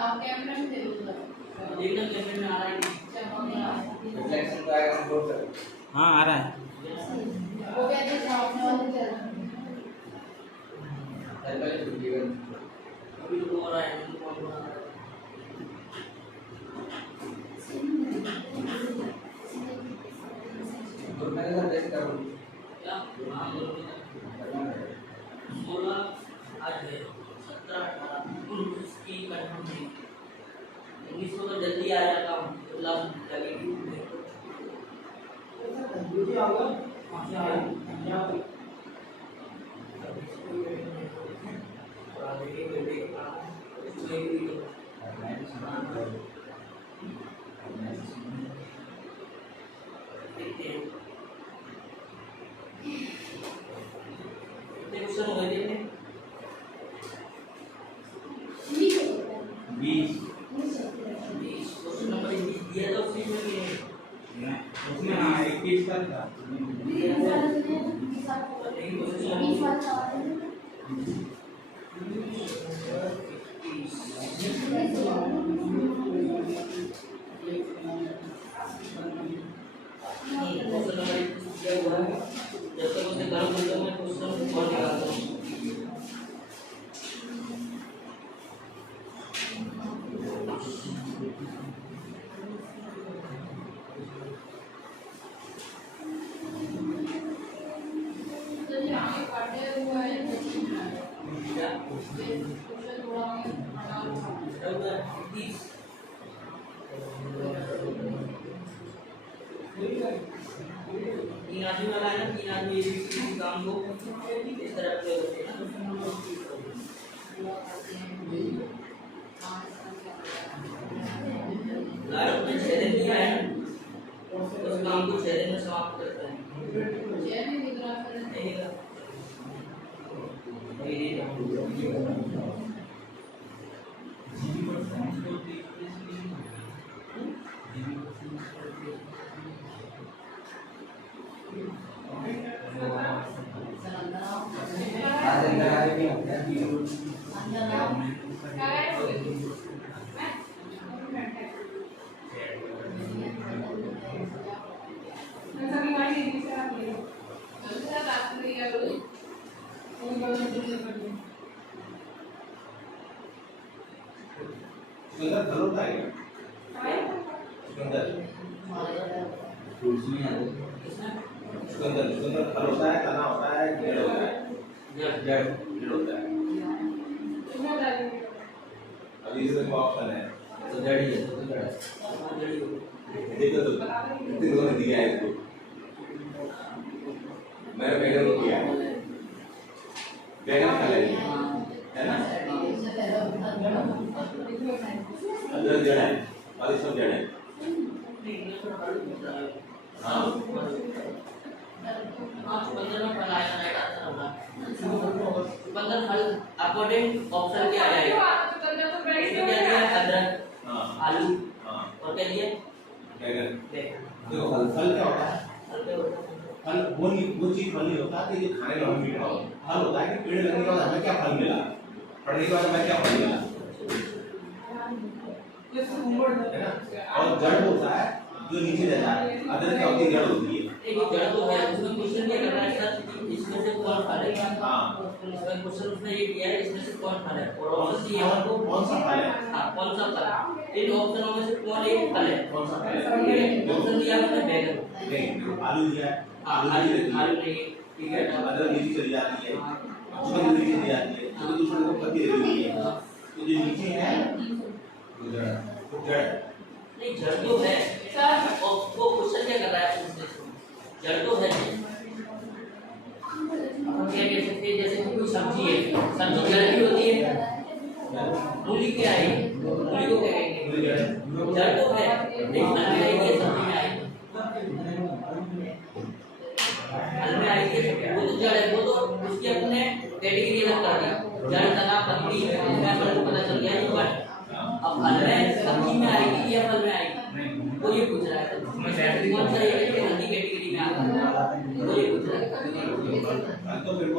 आप कैमरा में दे दो एकदम कैमरे में आ रहा है रिफ्लेक्शन तो आएगा कंट्रोल कर। हाँ आ रहा है। वो कहते हैं सामने वाले चल पहले छुट्टी अभी तो हो रहा है तो मैंने सब ऐसे करो क्या हाँ 16 आज है 17 18 19 की कंफर्म है 19 को तो जल्दी आ जाता हूँ मतलब लगेगी मुझे आओगे क्या क्या उसमें हाँ 21 का था। जब तक उसे गर्म करता हूँ मैं क्वेश्चन और निकालता हूँ तीन आदमी वाला है ना तीन आदमी किसी काम को इस तरह से होते हैं लाइफ में 6 दिन दिया है उस काम को 6 दिन में समाप्त करता है आज अंदर आ रही है सुंदर घर होता है सुंदर फ्रूट्स में आते सुंदर सुंदर घर होता है तना होता है जड़ होता है जड़ होता है अभी इसमें ऑप्शन है तो जड़ी है तो जड़ है देखो तो तीनों ने दिया है इसको मैंने बैगन को किया है बैगन खा लेंगे है ना अंदर जड़ है और ये सब जड़ है हाँ बंदर फल अकॉर्डिंग ऑप्शन क्या आएगा इसमें क्या दिया अदरक आलू और क्या दिया बैगन देखो फल क्या होता है फल वो चीज फल नहीं होता कि जो खाने में हम मीठा हो फल होता है कि पेड़ लगने के बाद हमें क्या फल मिला पढ़ने के बाद हमें क्या फल मिला है ना और जड़ होता है जो नीचे रहता है अदरक क्या होती है जड़ होती है एक जड़ तो है उसमें क्वेश्चन क्या कर रहा है सर इसमें से कौन फल है हाँ इसमें क्वेश्चन उसने ये किया है इसमें से कौन फल है और ऑप्शन सी है को कौन सा फल है हां कौन सा फल है इन ऑप्शनों में से कौन एक फल है कौन सा फल है ऑप्शन दिया आपने बैगन नहीं आलू दिया है आलू नहीं ठीक है अदरक नीचे चली जाती है उसमें नीचे चली जाती है तो दूसरे को पत्ती दे देती है तो जो नीचे है वो जड़ नहीं जड़ तो है सर वो क्वेश्चन क्या कर रहा है जड़ तो है हम क्या कह सकते हैं जैसे कोई सब्जी है सब्जी जड़ भी होती है मूली क्या है मूली को क्या कहेंगे जड़ तो है नहीं फल में आएगी सब्जी में आएगी फल में आएगी वो तो जड़ है वो तो उसकी अपने कैटेगरी अलग कर दी जड़ तना पत्ती इसमें अपन को पता चल गया ये जड़ अब फल में सब्जी में आएगी या फल में आएगी वो ये पूछ रहा है कौन सा ये कैटेगरी में आता है वो ये पूछ रहा है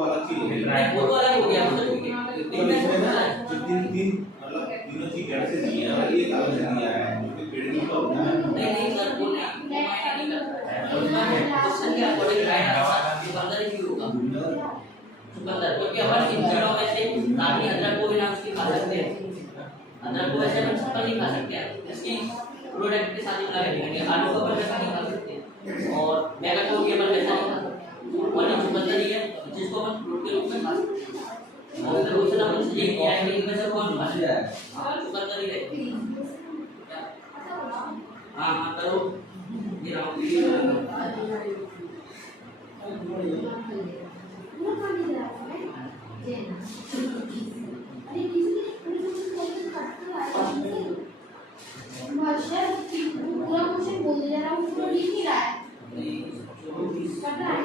अलग चीज है नहीं, वो तो अलग हो गया मतलब ठीक है तो इसमें ना जो तीन मतलब तीनों चीज कैसे दी है और एक अलग से दिया है क्योंकि पेड़ का होता है नहीं सर वो नहीं मायने नहीं करता है क्वेश्चन के अकॉर्डिंग राइट चुकंदर ही होगा चुकंदर क्योंकि अपन इन तीनों में से रानी अदरक को बिना उसकी खा सकते हैं अदरक को ऐसे हम सिंपल नहीं खा सकते हैं इसकी प्रोडक्ट के साथ ही मिला के खाएंगे आलू को अपन वैसा नहीं खा सकते और मैगा को भी अपन वैसा नहीं खा सकते और ये चुकंदर ही है जिसको अपन फ्रूट के रूप में खा सकते हैं और फिर उसने अपन से ये किया है कि इनमें से कौन खा सकता है चुकंदर ही है हाँ हाँ करो ये राउंड वीडियो पूरा क्वेश्चन बोल दे रहा हूँ उसको लिख नहीं रहा है कर रहा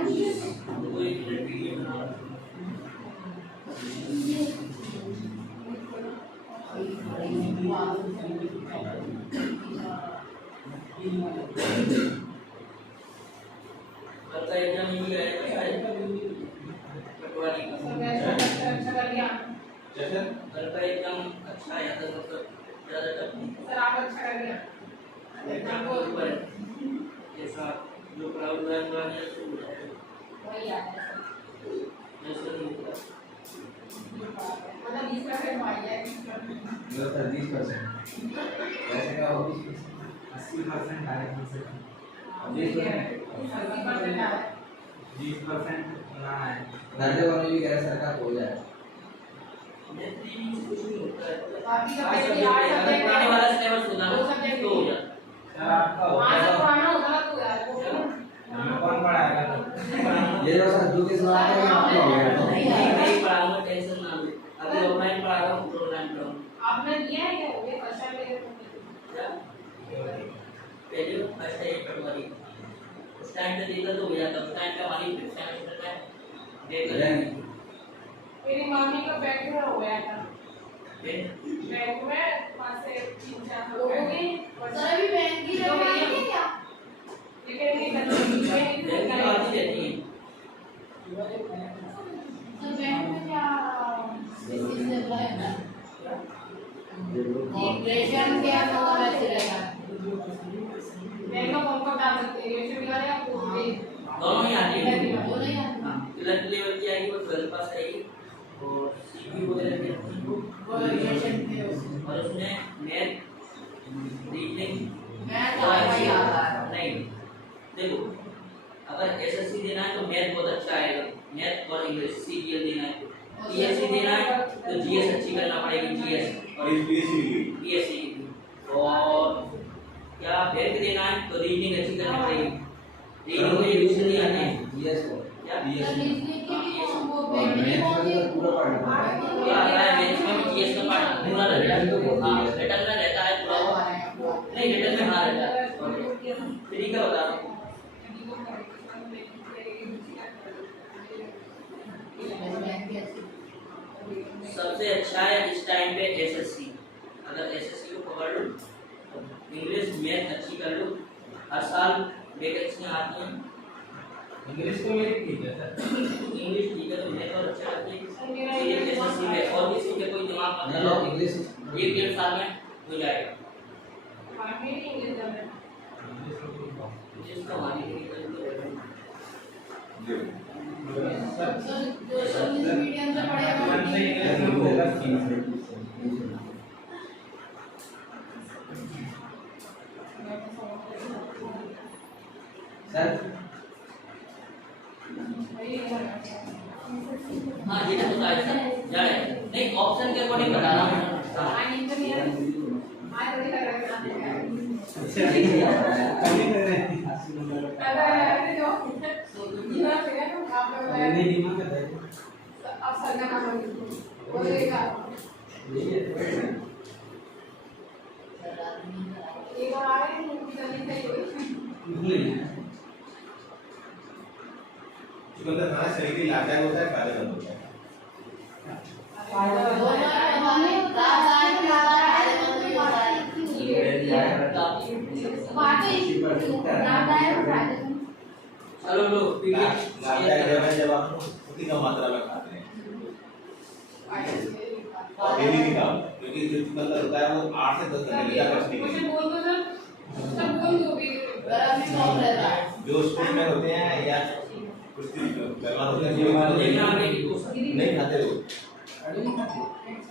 कल का एग्जाम ही आएगा शायद पटवारी का जैसे कल का एग्जाम अच्छा आया था मतलब ज़्यादा टफ नहीं सर आप अच्छा कर दिया एग्जाम के ऊपर ऐसा जो क्राउड रन हुआ है उसको हो जाएगा वही आता है ऐसा नहीं होगा मतलब 20% आई है 20% जो 30% वैसे का हो 80% आएगा 20% आ 20% ना है दर्जे वाले भी कह रहे सरकार हो जाए कुछ नहीं होता है बाकी का आठ पहले 8 सब्जेक्ट सब्जेक्ट पुराने वाला सिलेबस होता दो ना सब्जेक्ट तो हो जाता सर आपका होगा आज तो पुराना होता ना तो यार वो हमें कौन पढ़ाएगा तो ये जो सर के सुना है आपको हो गया तो नहीं पढ़ाऊंगा टेंशन ना लो अभी ऑनलाइन पढ़ा रहा हूँ ऑनलाइन पढ़ाऊंगा आपने दिया है क्या ये फर्स्ट टाइम में पहले फर्स्ट टाइम पटवारी उस टाइम पे दिक्कत हो गया था उस टाइम पे हमारी सेमेस्टर में देख मेरी मम्मी का बैंक में हो गया था फिर बैंक में 5 से 3-4 लोगों के सर अभी बैंक की तो रखा भैया- है क्या लेकिन नहीं करती बैंक की बात ही रहती है तो बैंक में क्या बेसिस से रहेगा डिप्रेशन क्या तो वैसे रहेगा बैंक का कौन कौन डाल सकते हैं ये भी या कोर्स भी दोनों ही आती है वो नहीं आता हाँ 11th लेवल की आएगी वो 12 पास आएगी और सीपी वगैरह के वो रिलेशन थे उसमें और उसमें मैथ रीजनिंग मैं तो आई आता है नहीं देखो अगर एसएससी देना है तो मैथ बहुत अच्छा आएगा मैथ और इंग्लिश सीजीएल देना है तो पीएससी देना है तो जीएस अच्छी करना पड़ेगी जीएस और इस पीएससी की पीएससी की और क्या बैंक देना है तो रीजनिंग अच्छी करनी पड़ेगी रीजनिंग में डिवीजन नहीं आते हैं जीएस को क्या सर इसलिए कि वो और बैंक में मैथ कौन में सी तो पूरा पढ़ना क्या आता है बेंच में जीएस का पार्ट पूरा रहता है हाँ रिटर्न में रहता है थोड़ा बहुत नहीं रिटर्न में हाँ रहता है फ्री का बता रहा हूँ सबसे अच्छा है इस टाइम पे एसएससी अगर एसएससी को पकड़ लो तो इंग्लिश मैथ अच्छी कर लो हर साल वैकेंसियां आती हैं इंग्लिश तो मेरी ठीक है सर इंग्लिश ठीक है तो मैथ और अच्छा करती है ये एसएससी में और किसी पे कोई दिमाग मत लगाओ इंग्लिश एक डेढ़ साल में हो जाएगा जिसका हमारी जो इंग्लिश मीडियम से पढ़ेगा वन से इंग्लिश में फोकस कीजिए सर हाँ ये तो होता है सर जाए नहीं ऑप्शन के अकॉर्डिंग बता रहा हूँ अच्छा नहीं किया कभी कर रहे हैं नहीं दिमाग का है चुकंदर खाना शरीर के लिए लाभदायक होता है फायदेमंद होता है चलो लो लाभदायक जब है जब आप सस्ती का मात्रा में खाते हैं और क्वेश्चन डेली नहीं खाओ क्योंकि जो चिकन का होता है वो 8 से 10 घंटे का कष्टी है बोल दो सर, सब बोल दो भी। गला में कम रहता है। जो स्पोर्ट्समैन होते हैं या कुश्ती पहलवान होते हैं देखना वो आगे की कोशिश नहीं खाते वो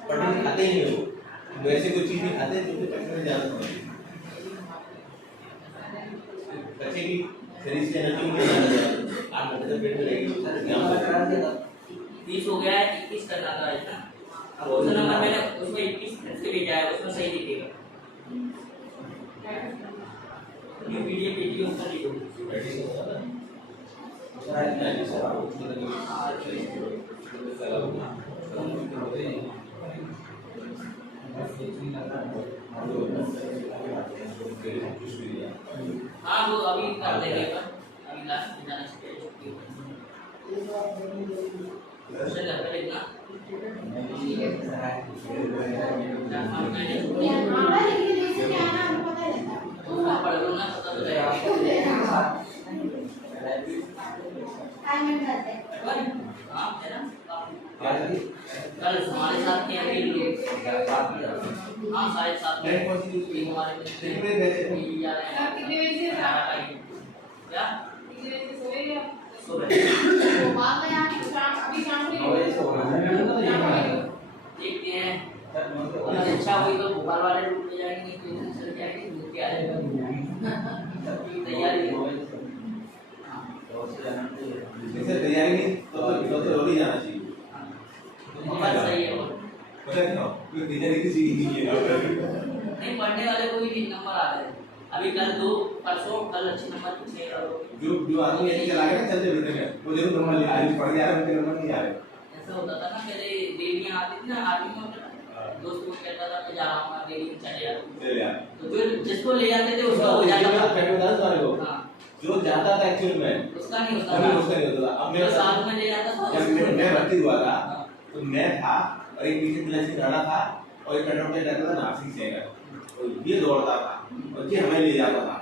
प्रोटीन खाते ही नहीं वो वैसे कोई चीज नहीं खाते जो कि पेट में ज्यादा होती है बच्चे की शरीर से एनर्जी नहीं जाती 8 घंटे तक पेट में रहेगी यहाँ पर 20 हो गया है, 21 करना था इतना। अब क्वेश्चन नंबर मैंने उसमें 21 से भेजा है, उसमें सही दिखेगा। ये पीडीएफ वीडियो उसका लिखो। हाँ वो अभी कर देंगे पर अभी लास्ट में जाना चाहिए। क्वेश्चन घर पे लिखना। हमारा लेकिन जैसे क्या है ना हमको पता है हाँ, पढ़ लो ना पता तो रहेगा। टाइम करते हैं। हाँ है ना? कल हमारे साथ के अभी लोग हाँ शायद साथ में हमारे सर कितने बजे से क्या कितने बजे से सोए क्या? सुबह तो वहाँ गया शाम अभी शाम को देखते हैं अगर अच्छा हुई तो भोपाल वाले रूट में जाएंगे तो सर क्या है घूम के आएगा तैयारी जैसे तैयारी नहीं तो जरूरी जाना चाहिए बात सही है पता है क्यों क्योंकि तैयारी किसी की नहीं है नहीं पढ़ने वाले को भी नंबर आ रहे हैं अभी कल दो परसों कल अच्छे नंबर पूछे जो आदमी ऐसे चला गया चलते फिरते हैं वो जरूर नंबर ले आज पढ़ के आ रहे हैं नंबर नहीं आ रहे ऐसा होता था ना पहले देवियां आती थी ना आर्मी में दोस्त को कहता था मैं जा रहा हूँ देवी चले यार चले यार तो जो जिसको ले जाते थे उसका हो जाता था हाँ जो जाता था एक्चुअल में उसका नहीं होता अभी था उसका नहीं होता था अब जो मेरे साथ में ले जाता था जब मैं भर्ती हुआ था तो मैं था और एक पीछे तिलक राणा था और एक कंडक्टर रहता था नासिक सेंगर और ये दौड़ता था और ये हमें ले जाता था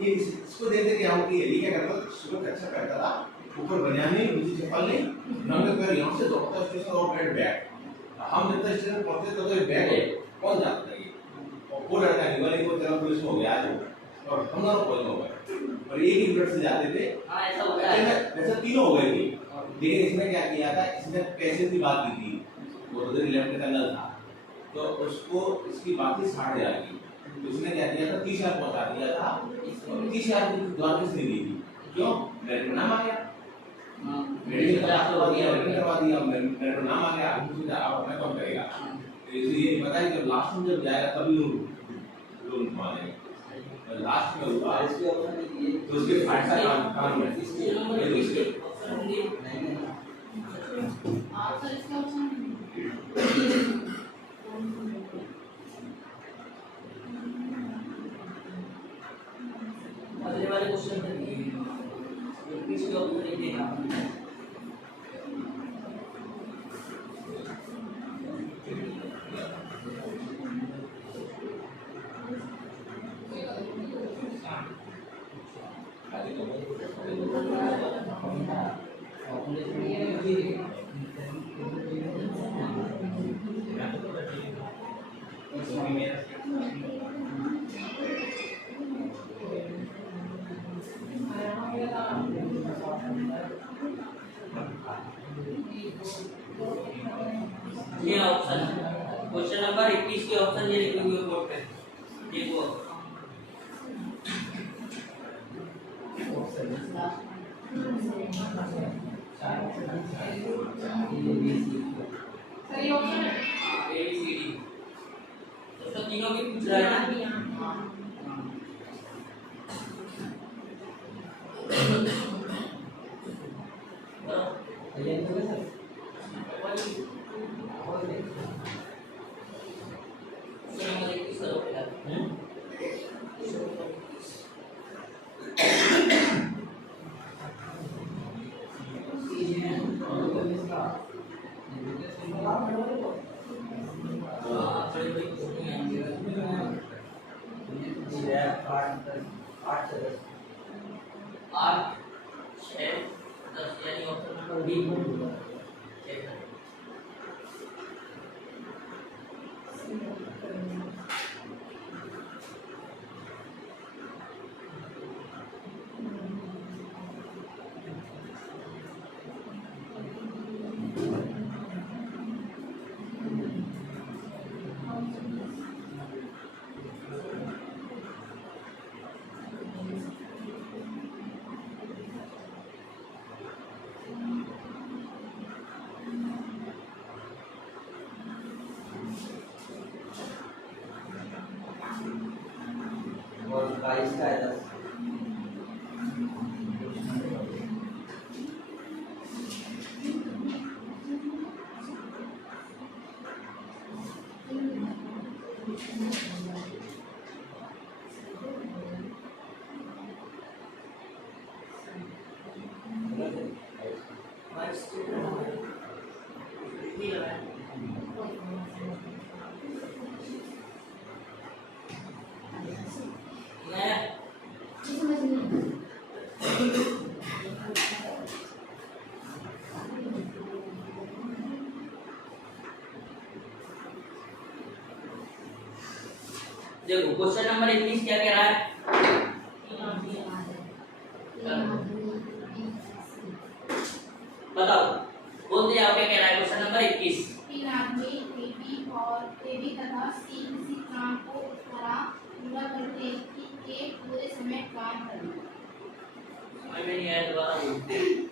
ये इसको देखते कि हम कि ये क्या करता था सुबह कच्चा पहनता था ऊपर बनियानी नीचे चप्पल नहीं नंगे पैर यहाँ से दौड़ता स्टेशन और बैग हम जब तक स्टेशन पहुंचते तो ये बैग कौन जाता था ये और वो लड़का नहीं वाले को चलो पुलिस में हो गया आज और हम दोनों पहुंच गए और एक ही मिनट से जाते थे हाँ ऐसा होता है वैसे तीनों हो गए थे लेकिन इसने क्या किया था इसने पैसे की बात की थी वो उधर इलेक्ट्रिक कर्नल था तो उसको इसकी बाकी 60,000 की तो उसने क्या किया था 30,000 पहुंचा दिया था और 30,000 की द्वार किसने दी थी क्यों मेरे नाम आ गया मेडिकल करवा दिया मेरे नाम आ गया मुझे आप अपना कौन करेगा इसलिए पता है जब लास्ट में जब जाएगा तभी लोन मानेगा लास्ट में हुआ तो उसके फायदा काम है इसके नंबर ये उसके आप सर इसका ऑप्शन अगले वाले क्वेश्चन में किसके ऑप्शन लिख देना ये ऑप्शन क्वेश्चन नंबर 21 के ऑप्शन ये लिखे हुए बोर्ड पे देखो सही ऑप्शन है ए बी सी डी तो तीनों भी पूछ रहा है ना आठ 6 10 यानी ऑप्शन नंबर बी और 22 का है 10। ये समझ नहीं आया। देखो क्वेश्चन नंबर 21 क्या कह रहा है? बताओ, बोलते जाओ क्या कह रहा है क्वेश्चन नंबर 21। तीन आदमी ए बी तथा सी किसी काम को इस तरह पूरा करते हैं कि एक पूरे समय काम करें। समझ में नहीं आया, दोबारा बोलो।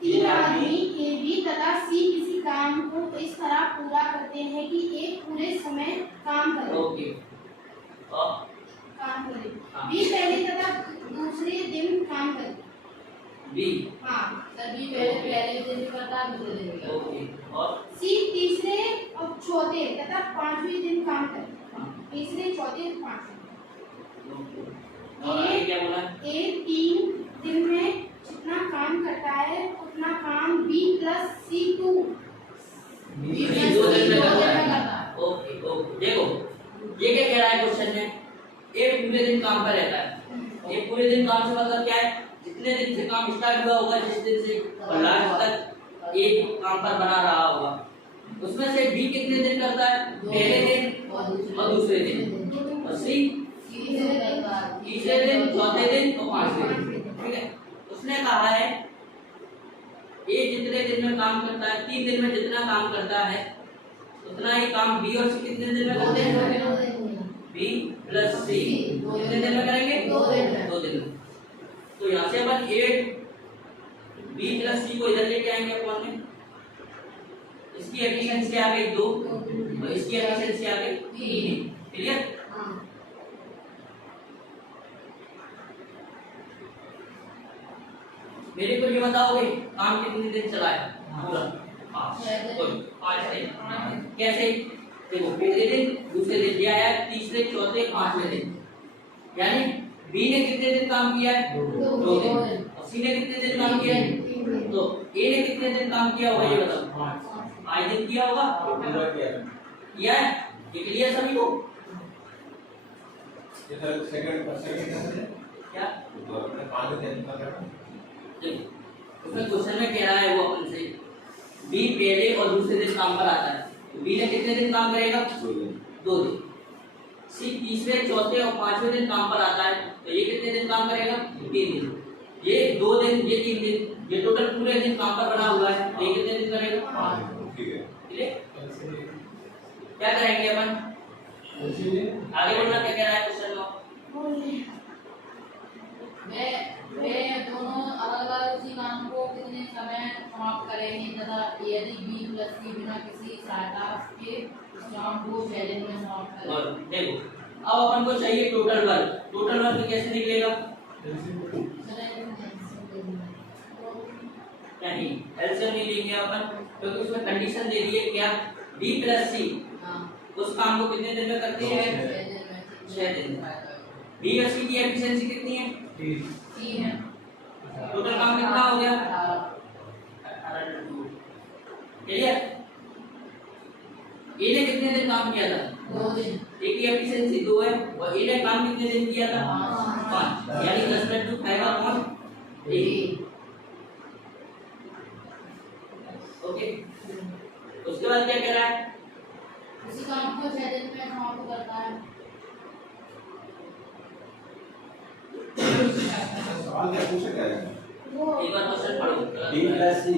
तीन आदमी ए बी तथा सी किसी काम को इस तरह पूरा करते हैं कि एक पूरे समय काम करें। ओके, और काम करें। हाँ। बी पहले तथा दूसरे दिन काम करे। बी हाँ। तभी पहले दिन करता दूसरे दिन करता। ओके, और सी तीसरे और चौथे तथा पांचवें दिन काम करे। हाँ, तीसरे चौथे पांचवें। ओके। और आगे क्या बोला? ए 3 दिन में जितना काम करता है उतना काम बी प्लस सी 2 बी 2 दिन में करता है। ओके ओके, देखो ये क्या कह रहा है क्वेश्चन में? एक पूरे दिन काम पर रहता है। एक पूरे दिन काम से मतलब क्या है? जितने दिन से काम स्टार्ट हुआ होगा, जिस दिन से लास्ट तक एक काम पर बना रहा होगा, उसमें से बी कितने दिन करता है? पहले दिन और दूसरे दिन, और सी तीसरे दिन, चौथे दिन और पांचवें दिन। ठीक है, उसने कहा है ये जितने दिन में काम करता है, 3 दिन में जितना काम करता है उतना ही काम बी और सी कितने दिन में करते हैं? बी प्लस सी कितने दिन में करेंगे? 2 दिन में। तो यहाँ से अपन एक बी प्लस सी को इधर लेके आएंगे अपन में। इसकी एफिशिएंसी आ गई 2 और इसकी एफिशिएंसी आ गई 3। क्लियर? मेरे को ये बताओगे काम कितने दिन चला है पूरा? 5 दिन। कैसे? देखो पहले दिन, दूसरे दिन दिया है, तीसरे चौथे पांचवें दिन, यानी बी ने कितने दिन काम किया है? 2 दिन। और सी ने कितने दिन काम किया है? तो ए ने कितने दिन काम किया होगा ये बताओ? 5 दिन किया होगा। पूरा किया है? ये क्लियर सभी को? सेकंड क्या तो अपने 5 दिन का करना। देखो उसमें क्वेश्चन में कह रहा है वो अपन से बी पहले और दूसरे दिन काम पर आता है, तो बी ने कितने दिन काम करेगा? 2 दिन। सी तीसरे चौथे और पांचवें दिन काम पर आता है, तो ये कितने दिन काम करेगा? 3 दिन। ये 2 दिन, ये 3 दिन, ये टोटल पूरे दिन काम पर बना हुआ है, तो ये कितने दिन करेगा? ठीक है। क्लियर? क्या करेंगे अपन? आगे बढ़ना, क्या कह रहा है क्वेश्चन में? वे दोनों अलग-अलग उसी काम को कितने समय समाप्त करेंगे तथा यदि बी प्लस सी बिना किसी सहायता के उस काम को पहले दिन में समाप्त करें। और देखो अब अपन को चाहिए टोटल वर्क। टोटल वर्क कैसे निकलेगा? नहीं, एलसीएम नहीं लेंगे अपन, क्योंकि उसमें कंडीशन दे दी है क्या? बी प्लस सी उस काम को कितने दिन में करते हैं? 6 दिन। बी और सी की एफिशिएंसी कितनी है? 3 है। टोटल काम कितना हो गया? 18। क्लियर? ए ने कितने दिन काम किया था? 2 दिन। ए की एफिशिएंसी 2 है और ए ने काम कितने दिन किया था? 5, यानी 10/5 अपॉन 1। बाद क्या कह रहा है? उसी काम को 6 दिन में समाप्त करता है। सवाल क्या पूछा क्या है? एक बार क्वेश्चन पढ़ो। बी प्लस सी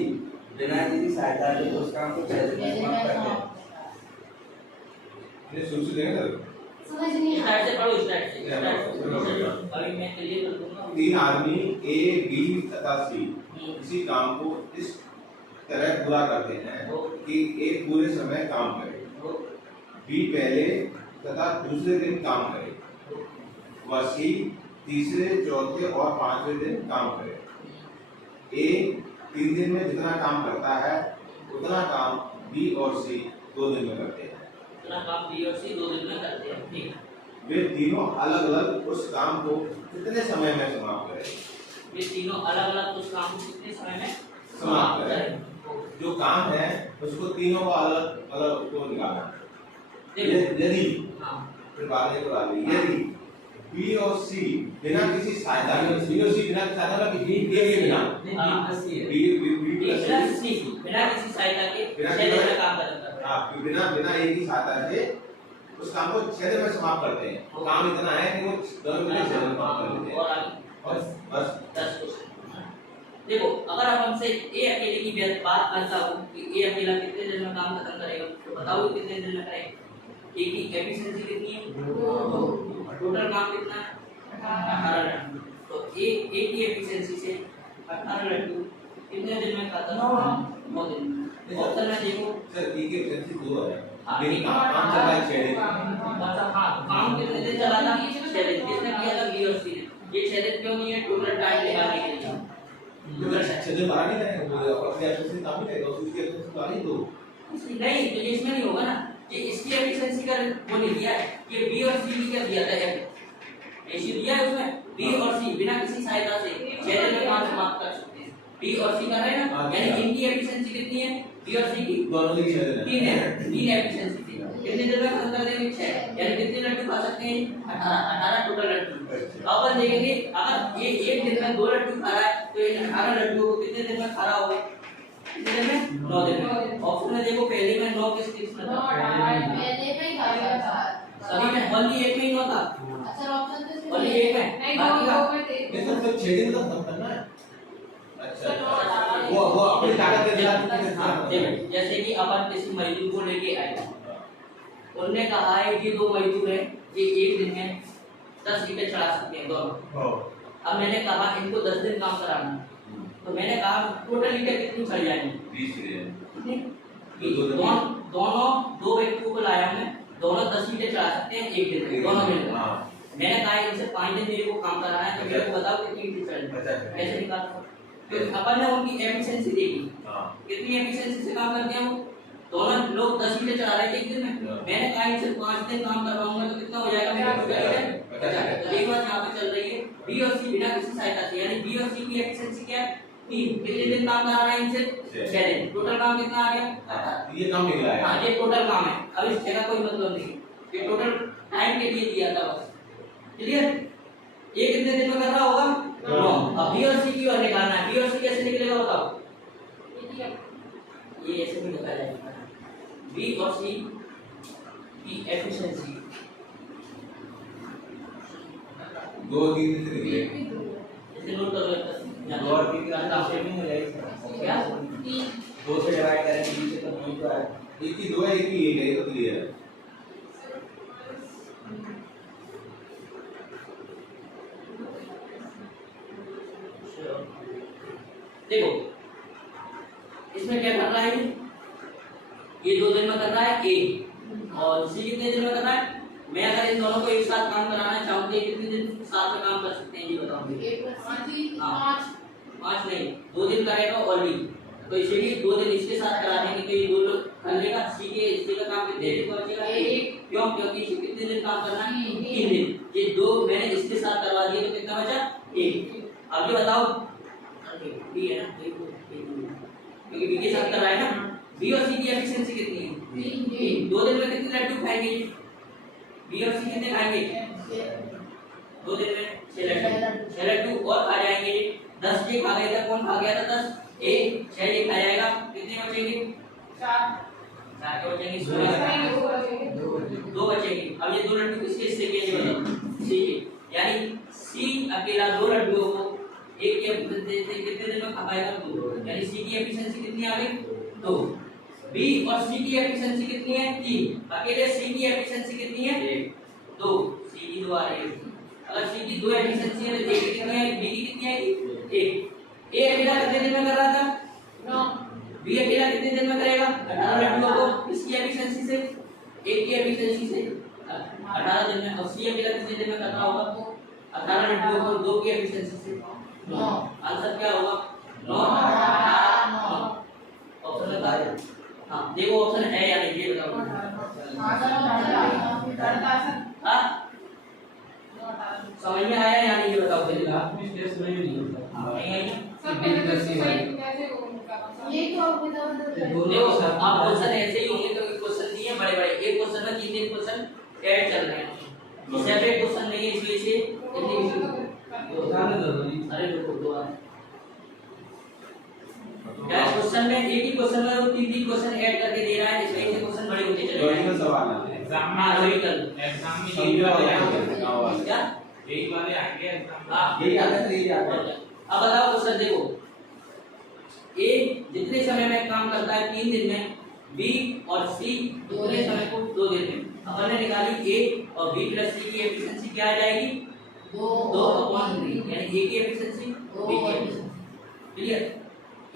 बिना किसी सहायता के उस काम को 6 दिन में 6 दिन समाप्त में करते हैं। समाप्त करता है। ये शुरू से देंगे सर। समझ नहीं आ स्टार्ट से पढ़ो, स्टार्ट से चलो, चलो। अभी मैं क्लियर कर दूंगा। तीन आदमी ए बी तथा सी किसी काम को इस तरह पूरा करते हैं कि ए पूरे समय काम करे, बी पहले तथा दूसरे दिन काम करे, व सी तीसरे, चौथे और पांचवें दिन काम करे। ए 3 दिन में जितना काम करता है उतना काम बी और सी 2 दिन में करते हैं। इतना काम बी और सी 2 दिन में करते हैं। ठीक, वे तीनों अलग अलग उस काम को कितने समय में समाप्त करें? ये तीनों अलग अलग उस काम को कितने समय में समाप्त करें। जो काम है उसको तीनों का अलग अलग को निकालना। यदि हाँ, फिर बाद में बता दें, यदि बी और सी बिना किसी सहायता के, बी और सी बिना सहायता के, बी के बिना बी प्लस सी बिना किसी सहायता के 6 दिन में काम करता है। आप बिना बिना एक ही सहायता के उस काम को 6 दिन में समाप्त करते हैं। काम इतना है कि वो दोनों मिलकर 6 दिन में समाप्त कर लेते हैं। और आगे और बस 10 क्वेश्चन। देखो, अगर आप हमसे ए अकेले की बात करता हूँ कि ए अकेला कितने दिन में काम खत्म करेगा, तो बताओ कितने दिन में करेगा? ए की एफिशिएंसी कितनी है? टोटल काम कितना है? 18 लड्डू। तो ए की एफिशिएंसी से 18 लड्डू कितने दिन में खत्म? 9 दिन में। ऑप्शन में देखो सर ई के एफिशिएंसी 2 है, हाँ, लेकिन काम चल रहा है 6 दिन। अच्छा, हाँ, काम कितने दिन चला था? 6 दिन। किसने किया था? बी और सी ने। ये 6 दिन क्यों नहीं है? टोटल टाइम निकालने के लिए। तो 6 दिन बाहर नहीं करेंगे, वो अपने एफिशिएंसी काम ही करेगा, उसकी एफिशिएंसी बाहर ही दो। नहीं, तो ये इसमें नहीं होगा ना। ये इसकी एफिशिएंसी का वो नहीं दिया है। ये बी और सी की क्या दिया था? ऐसे दिया है उसमें बी और सी बिना किसी सहायता से 6 दिन में काम समाप्त कर सकते हैं। बी और सी कर रहे हैं ना, यानी इनकी एफिशिएंसी कितनी है? बी और सी की दोनों की 6 दिन 3 है। 3 एफिशिएंसी थी। कितने दिन में खत्म कर देंगे? 6। यानी कितने लड्डू खा सकते हैं? 18 टोटल लड्डू। अब अपन देखेंगे, अगर ये एक दिन में 2 लड्डू खा रहा है तो ये 18 लड्डू को कितने दिन में खा रहा होगा? कितने दिन में? 9 दिन में। ऑप्शन में देखो, पहले में 9 किस में था? पहले पे ही खाया था। सभी में ओनली एक में ही 9 था। अच्छा, ऑप्शन तो ओनली एक में, बाकी का ये सब 6 दिन का खत्म करना है। अच्छा, वो अपनी ताकत के साथ हाँ, देखो, जैसे कि अपन किसी मजदूर को लेके आए, उन्होंने कहा है कि 2 मजदूर हैं, ये एक दिन में 10 ईंटें चढ़ा सकते हैं दोनों। अब मैंने कहा इनको 10 दिन काम कराना है, तो मैंने कहा टोटल ईंटें कितनी चढ़ जाएंगी? 20 दोनों 2 व्यक्तियों को लाया मैं, दोनों 10 ईंटें चढ़ा सकते हैं एक दिन में, दोनों मिलकर। हाँ। मैंने कहा इनसे 5 दिन मेरे को काम कराना है, तो मेरे को बताओ कितनी ईंटें चढ़ेंगी? कैसे निकाल? तो अपन ने उनकी एफिशिएंसी देखी, कितनी एफिशिएंसी से काम करते हैं वो। दोनों लोग 10 ईंटें चढ़ा रहे थे एक दिन में। मैंने कहा इनसे 5 दिन काम करवाऊंगा तो कितना हो जाएगा मेरे को? 50। तो एक बात यहाँ पे चल रही है, बी और सी बिना किसी सहायता से, यानी बी और सी की एफिशिएंसी क्या है? 3। कितने दिन काम करा रहा है इनसे? 6 दिन। टोटल काम कितना आ गया? ये काम निकला है। हाँ, ये टोटल काम है। अब इस जगह कोई मतलब नहीं, ये टोटल टाइम के लिए दिया था बस। क्लियर? ये कितने दिन में कर रहा होगा? 9। अब बी और सी की और निकालना है। बी और सी कैसे निकलेगा बताओ? ये ऐसे भी निकाला जाएगा। बी और सी की एफिशिएंसी 2-3 दिन से निकले। इसे नोट कर लो। 2 और 3 का शेडिंग हो जाएगी। क्या? 2 से डिवाइड करेंगे, 3 से तो नहीं तो है। एक ही 2 है, एक ही 1 है, ये तो क्लियर है। देखो, इसमें क्या कर रहा है? ये 2 दिन में कर रहा है ए, और सी कितने दिन में कर रहा है? मैं अगर इन दोनों को एक साथ काम कराना चाहूँ तो कितने दिन साथ में काम कर सकते हैं? ये बताओ मुझे। 5 नहीं, 2 दिन करेगा ओनली, तो इसीलिए 2 दिन इसके साथ करा देंगे तो ये 2 लोग कर लेगा। सी के इसके का काम कितने दिन का बचेगा? 1। क्यों? क्योंकि इसे कितने दिन काम करना है? 3 दिन। ये 2 मैंने इसके साथ करवा दिए तो कितना बचा? 1। अब ये बताओ, बी है ना, क्योंकि बी के साथ कर रहा है ना। बी और सी की एफिशिएंसी कितनी है? 3। 2 दिन में कितने लड्डू खाएंगे? बी और सी कितने खाएंगे? 2 दिन में 6 लड्डू और खा जाएंगे। 10 ये खा गया था, कौन खा गया था? 10 6 ये खा जाएगा, कितने बचेंगे? 4 4 के बचेंगे 16 दो बचेंगे। अब ये दो लड्डू किसके हिस्से के हैं ये बताओ, सी के। यानी सी अकेला दो लड्डुओं को एक के कितने दिन में खा पाएगा? 2। यानी सी की एफिशिएंसी कितनी आ गई? 2। बी और सी की एफिशिएंसी कितनी है? 3। अकेले सी की एफिशिएंसी कितनी है? 2। सी की 2 आ रही है। अगर सी की 2 एफिशिएंसी है तो ए की कितनी है? बी की कितनी आएगी? 1। ए अकेला कितने दिन में कर रहा था? 9। बी अकेला कितने दिन में करेगा? 18 लड्डुओं को किसकी एफिशिएंसी से? एक की एफिशिएंसी से 18 दिन में। और सी अकेला कितने दिन में कर रहा होगा? 18 लड्डुओं को 2 की एफिशिएंसी से 9। आंसर क्या होगा? 9। ऑप्शन बता दो। हां देखो ऑप्शन है या नहीं ये बताओ। हां समझ में आया या नहीं ये बताओ पहले। आपने स्टेज में नहीं होता। हां नहीं आया। ये क्या होगा देखो आप क्वेश्चन ऐसे ही होंगे तो क्वेश्चन दिए बड़े बड़े, एक क्वेश्चन में 3 क्वेश्चन ऐड चल रहे हैं। सेपरेट क्वेश्चन नहीं है इसलिए से इतनी जाने दो नहीं। अरे रुको दो बार क्या क्वेश्चन में एक ही क्वेश्चन में वो 3 क्वेश्चन ऐड करके दे रहा है, इसलिए ये क्वेश्चन बड़े होते चले लॉजिकल जाएंगे। सवाल है। एग्जाम हां में लॉजिकल एग्जाम में यही वाले आएंगे। क्या यही वाले आएंगे एग्जाम में। हां यही आता है, यही आता है। अब बताओ क्वेश्चन देखो, ए जितने समय में काम करता है 3 दिन में, बी और सी दोनों समय को 2 दिन में। अपन ने निकाली ए और बी प्लस सी की एफिशिएंसी क्या आ जाएगी? 2/3 यानी ए की एफिशिएंसी बी की एफिशिएंसी। क्लियर?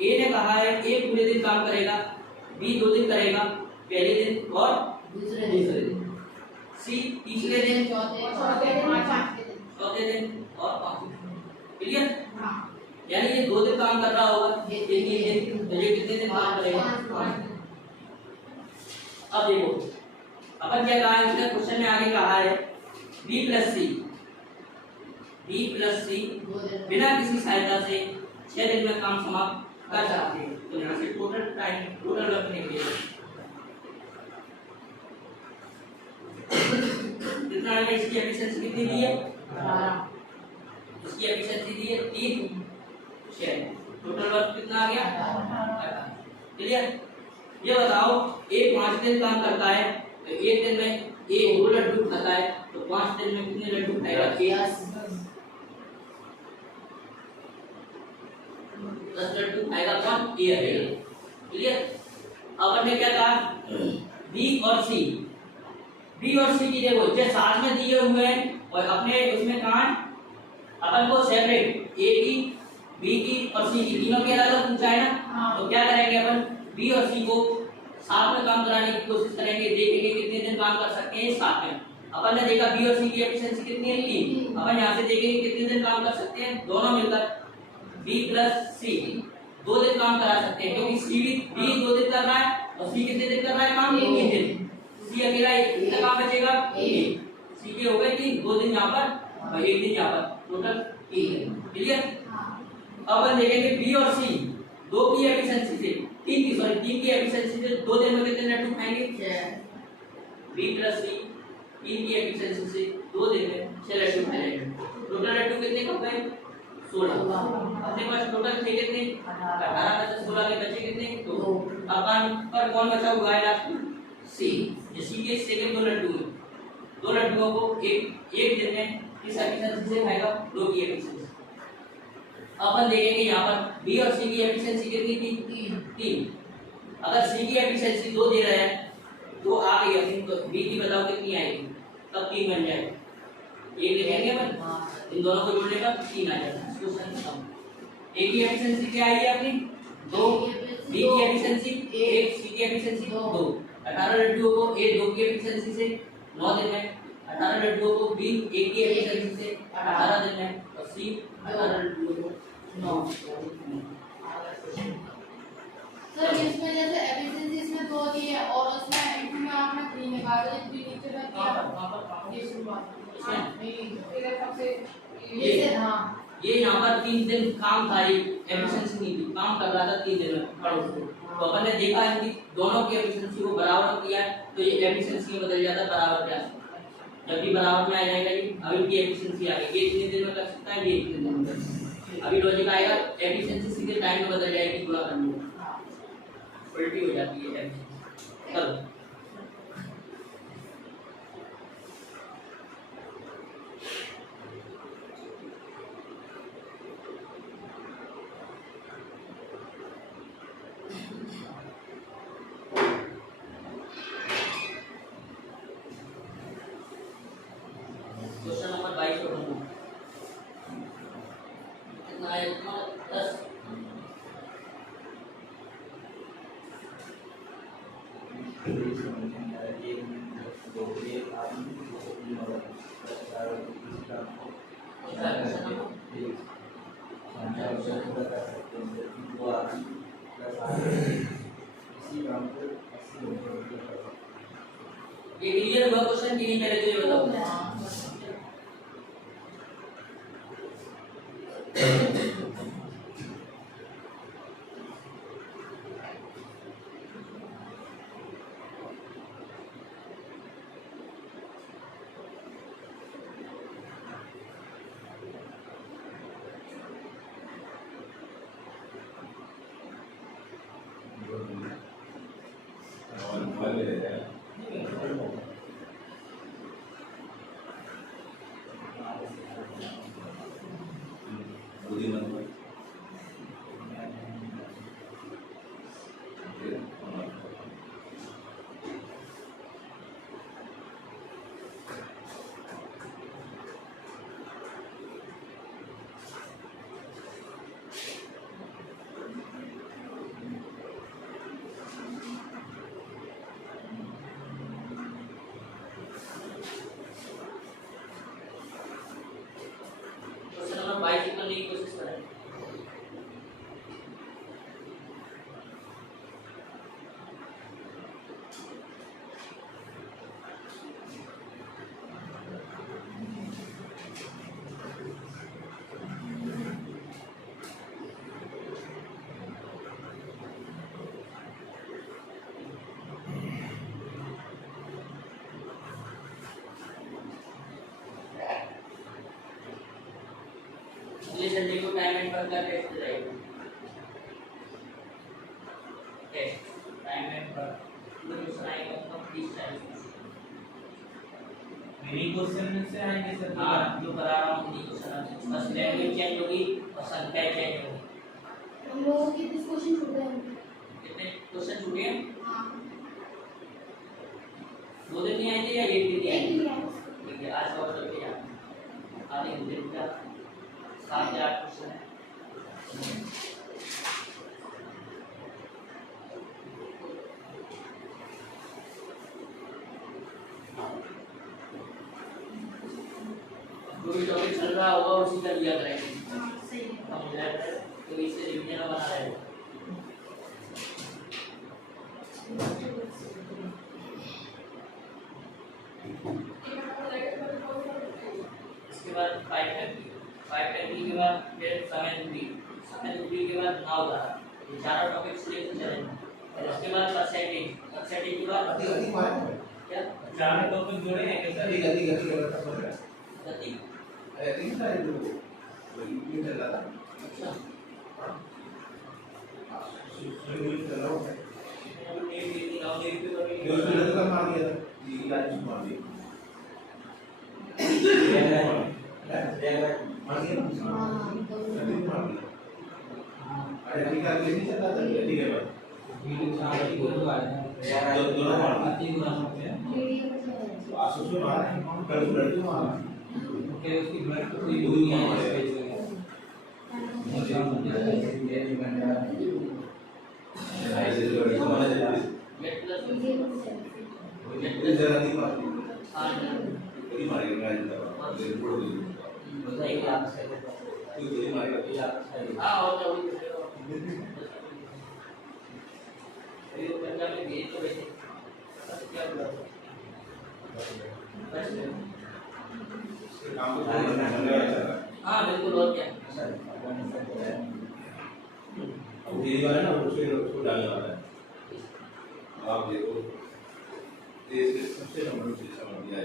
ए ने कहा है ए पूरे दिन काम करेगा, बी 2 दिन करेगा, पहले दिन और दूसरे दिन, सी तीसरे दिन, चौथे दिन और पांचवें दिन। क्लियर? यानी ये 2 दिन काम कर रहा होगा, ये 3 दिन, तो ये कितने दिन काम करेगा? 5 दिन। अब देखो अपन क्या कहा है, इसका क्वेश्चन में आगे कहा है बी प्लस सी बिना किसी सहायता से 6 दिन में काम समाप्त कर सकते हैं। तो यहाँ से टोटल वक्त निकलेगा कितना आएगा? इसकी एफिशिएंसी कितनी दी है? 18। इसकी एफिशिएंसी दी है 3 6। टोटल वर्क कितना आ गया? क्लियर? ये बताओ ए 5 दिन काम करता है तो एक दिन में ए 2 लड्डू खाता है तो 5 दिन में कितने लड्डू खाएगा? 10 लड्डू खाएगा कौन? ए अकेला। क्लियर? अब हमने क्या कहा बी और सी की देखो जो साथ में दिए हुए हैं और अपने उसमें कहां अपन को सेपरेट ए की बी की और सी की तीनों के अलग अलग पूछा है ना। तो क्या करेंगे अपन बी और सी को साथ में काम कराने की कोशिश करेंगे, देखेंगे कितने दिन काम कर सकते हैं साथ में। अपन ने देखा बी और सी की एफिशिएंसी कितनी है? 3। अपन यहाँ से देखेंगे कितने दिन काम कर सकते हैं दोनों मिलकर, बी प्लस सी 2 दिन काम करा सकते हैं क्योंकि सी बी 2 दिन कर रहा है और सी कितने दिन कर रहा है काम? 3 दिन। सी अकेला कितना काम बचेगा? 1। सी के हो गए 3, 2 दिन यहाँ पर और 1 दिन यहाँ पर, टोटल 3 दिन। क्लियर? अब अपन देखेंगे बी और सी 2 की एफिशिएंसी से 3 की एफिशिएंसी से 2 दिन में कितने लड्डू खाएंगे? 6। बी प्लस सी 3 की एफिशिएंसी से 2 दिन में 6 लड्डू खाएंगे। टोटल लड्डू कितने कब गए? 16। अपने पास टोटल थे कितने? 18 में से 16 के बचे कितने? 2। अपन पर कौन बचा हुआ है लास्ट में? सी। ये सी के सेकंड 2 लड्डू हैं, 2 लड्डुओं को एक दिन में किस एफिशिएंसी से खाएगा? 2 की एफिशिएंसी। अपन देखेंगे यहाँ पर बी और सी की एफिशिएंसी कितनी थी? 3। अगर सी की एफिशिएंसी 2 दे रहा है तो आ गई अपनी, तो बी की बताओ कितनी आएगी? तब 3 बन जाएगा। ये लिखेंगे अपन, इन दोनों को जोड़ने का 3 आ जाएगा। क्वेश्चन खत्म। ए की एफिशिएंसी क्या आई है अपनी? 2। बी की एफिशिएंसी 1, सी की एफिशिएंसी 2। 18 लड्डुओं को ए 2 की एफिशिएंसी से 9 दिन में, 18 लड्डुओं को बी 1 की एफिशिएंसी से 18 दिन में और सी 18 लड्डुओं को 9। सर इसमें जैसे एफिशिएंसी इसमें 2 दी है और उसमें इसमें आपने 3 निकाला, ये 3 नीचे रख दिया। ये शुरुआत नहीं तेरे सबसे ये हां ये यहाँ पर 3 दिन काम था, ये एफिशिएंसी नहीं थी, काम कर रहा था 3 दिन में पड़ोस को। तो अपन ने देखा है कि दोनों की एफिशिएंसी को बराबर किया तो ये एफिशिएंसी में बदल जाता है बराबर क्या? जब भी बराबर में आ जाएगा ये अभी की एफिशिएंसी आ गई, ये इतने दिन में कर सकता है, ये इतने दिन में कर सकता है। अभी लॉजिक आएगा एफिशिएंसी सीधे टाइम में बदल जाएगी, गुणा करने में उल्टी हो जाती है एफिशिएंसी। करो। क्वेश्चन नंबर 22 को ढूंढो। कितना है तुम्हारा? 10। ये क्लियर हुआ क्वेश्चन कि नहीं, पहले तो ये बताओ। क्वेश्चन नंबर 22 करने की कोशिश करें। अगले संडे को टाइम एंड पर का टेस्ट रहेगा। टेस्ट टाइम एंड पर क्वेश्चन आएगा तो 30 टाइम। मिनी क्वेश्चन से आएंगे सर। हाँ, जो करा रहा हूँ मिनी क्वेश्चन आएंगे। बस लैंग्वेज चेंज होगी और संख्या चेंज होगी। हम लोगों के किस क्वेश्चन छूटे हैं? कितने क्वेश्चन छूटे हैं? हाँ, 2 दिन नहीं आए थे या 1 दिन आए एक थे? ही है। ठीक है, आज और चलते हैं। आधे घंटे का 7 या 8 क्वेश्चन है। जो भी टॉपिक चल रहा होगा उसी का लिया करेंगे। हाँ, सही है। हम हो जाएगा तो इससे रिवीजन बना रहेगा। इसके बाद 5 फैक्ट्री के बाद फिर समय दूरी के बाद नाव धारा, ये चारों टॉपिक्स लेकर चलेंगे। और उसके बाद परसेंटेज के बाद क्या चार टॉपिक जोड़े हैं क्या सर? गति। अच्छा, गेट प्लस हाँ और पंजाब में भेज तो वैसे क्या हुआ हाँ बिल्कुल, और क्या ना उसको डालने वाला है। आप देखो देश के सबसे नंबर से समझ दिया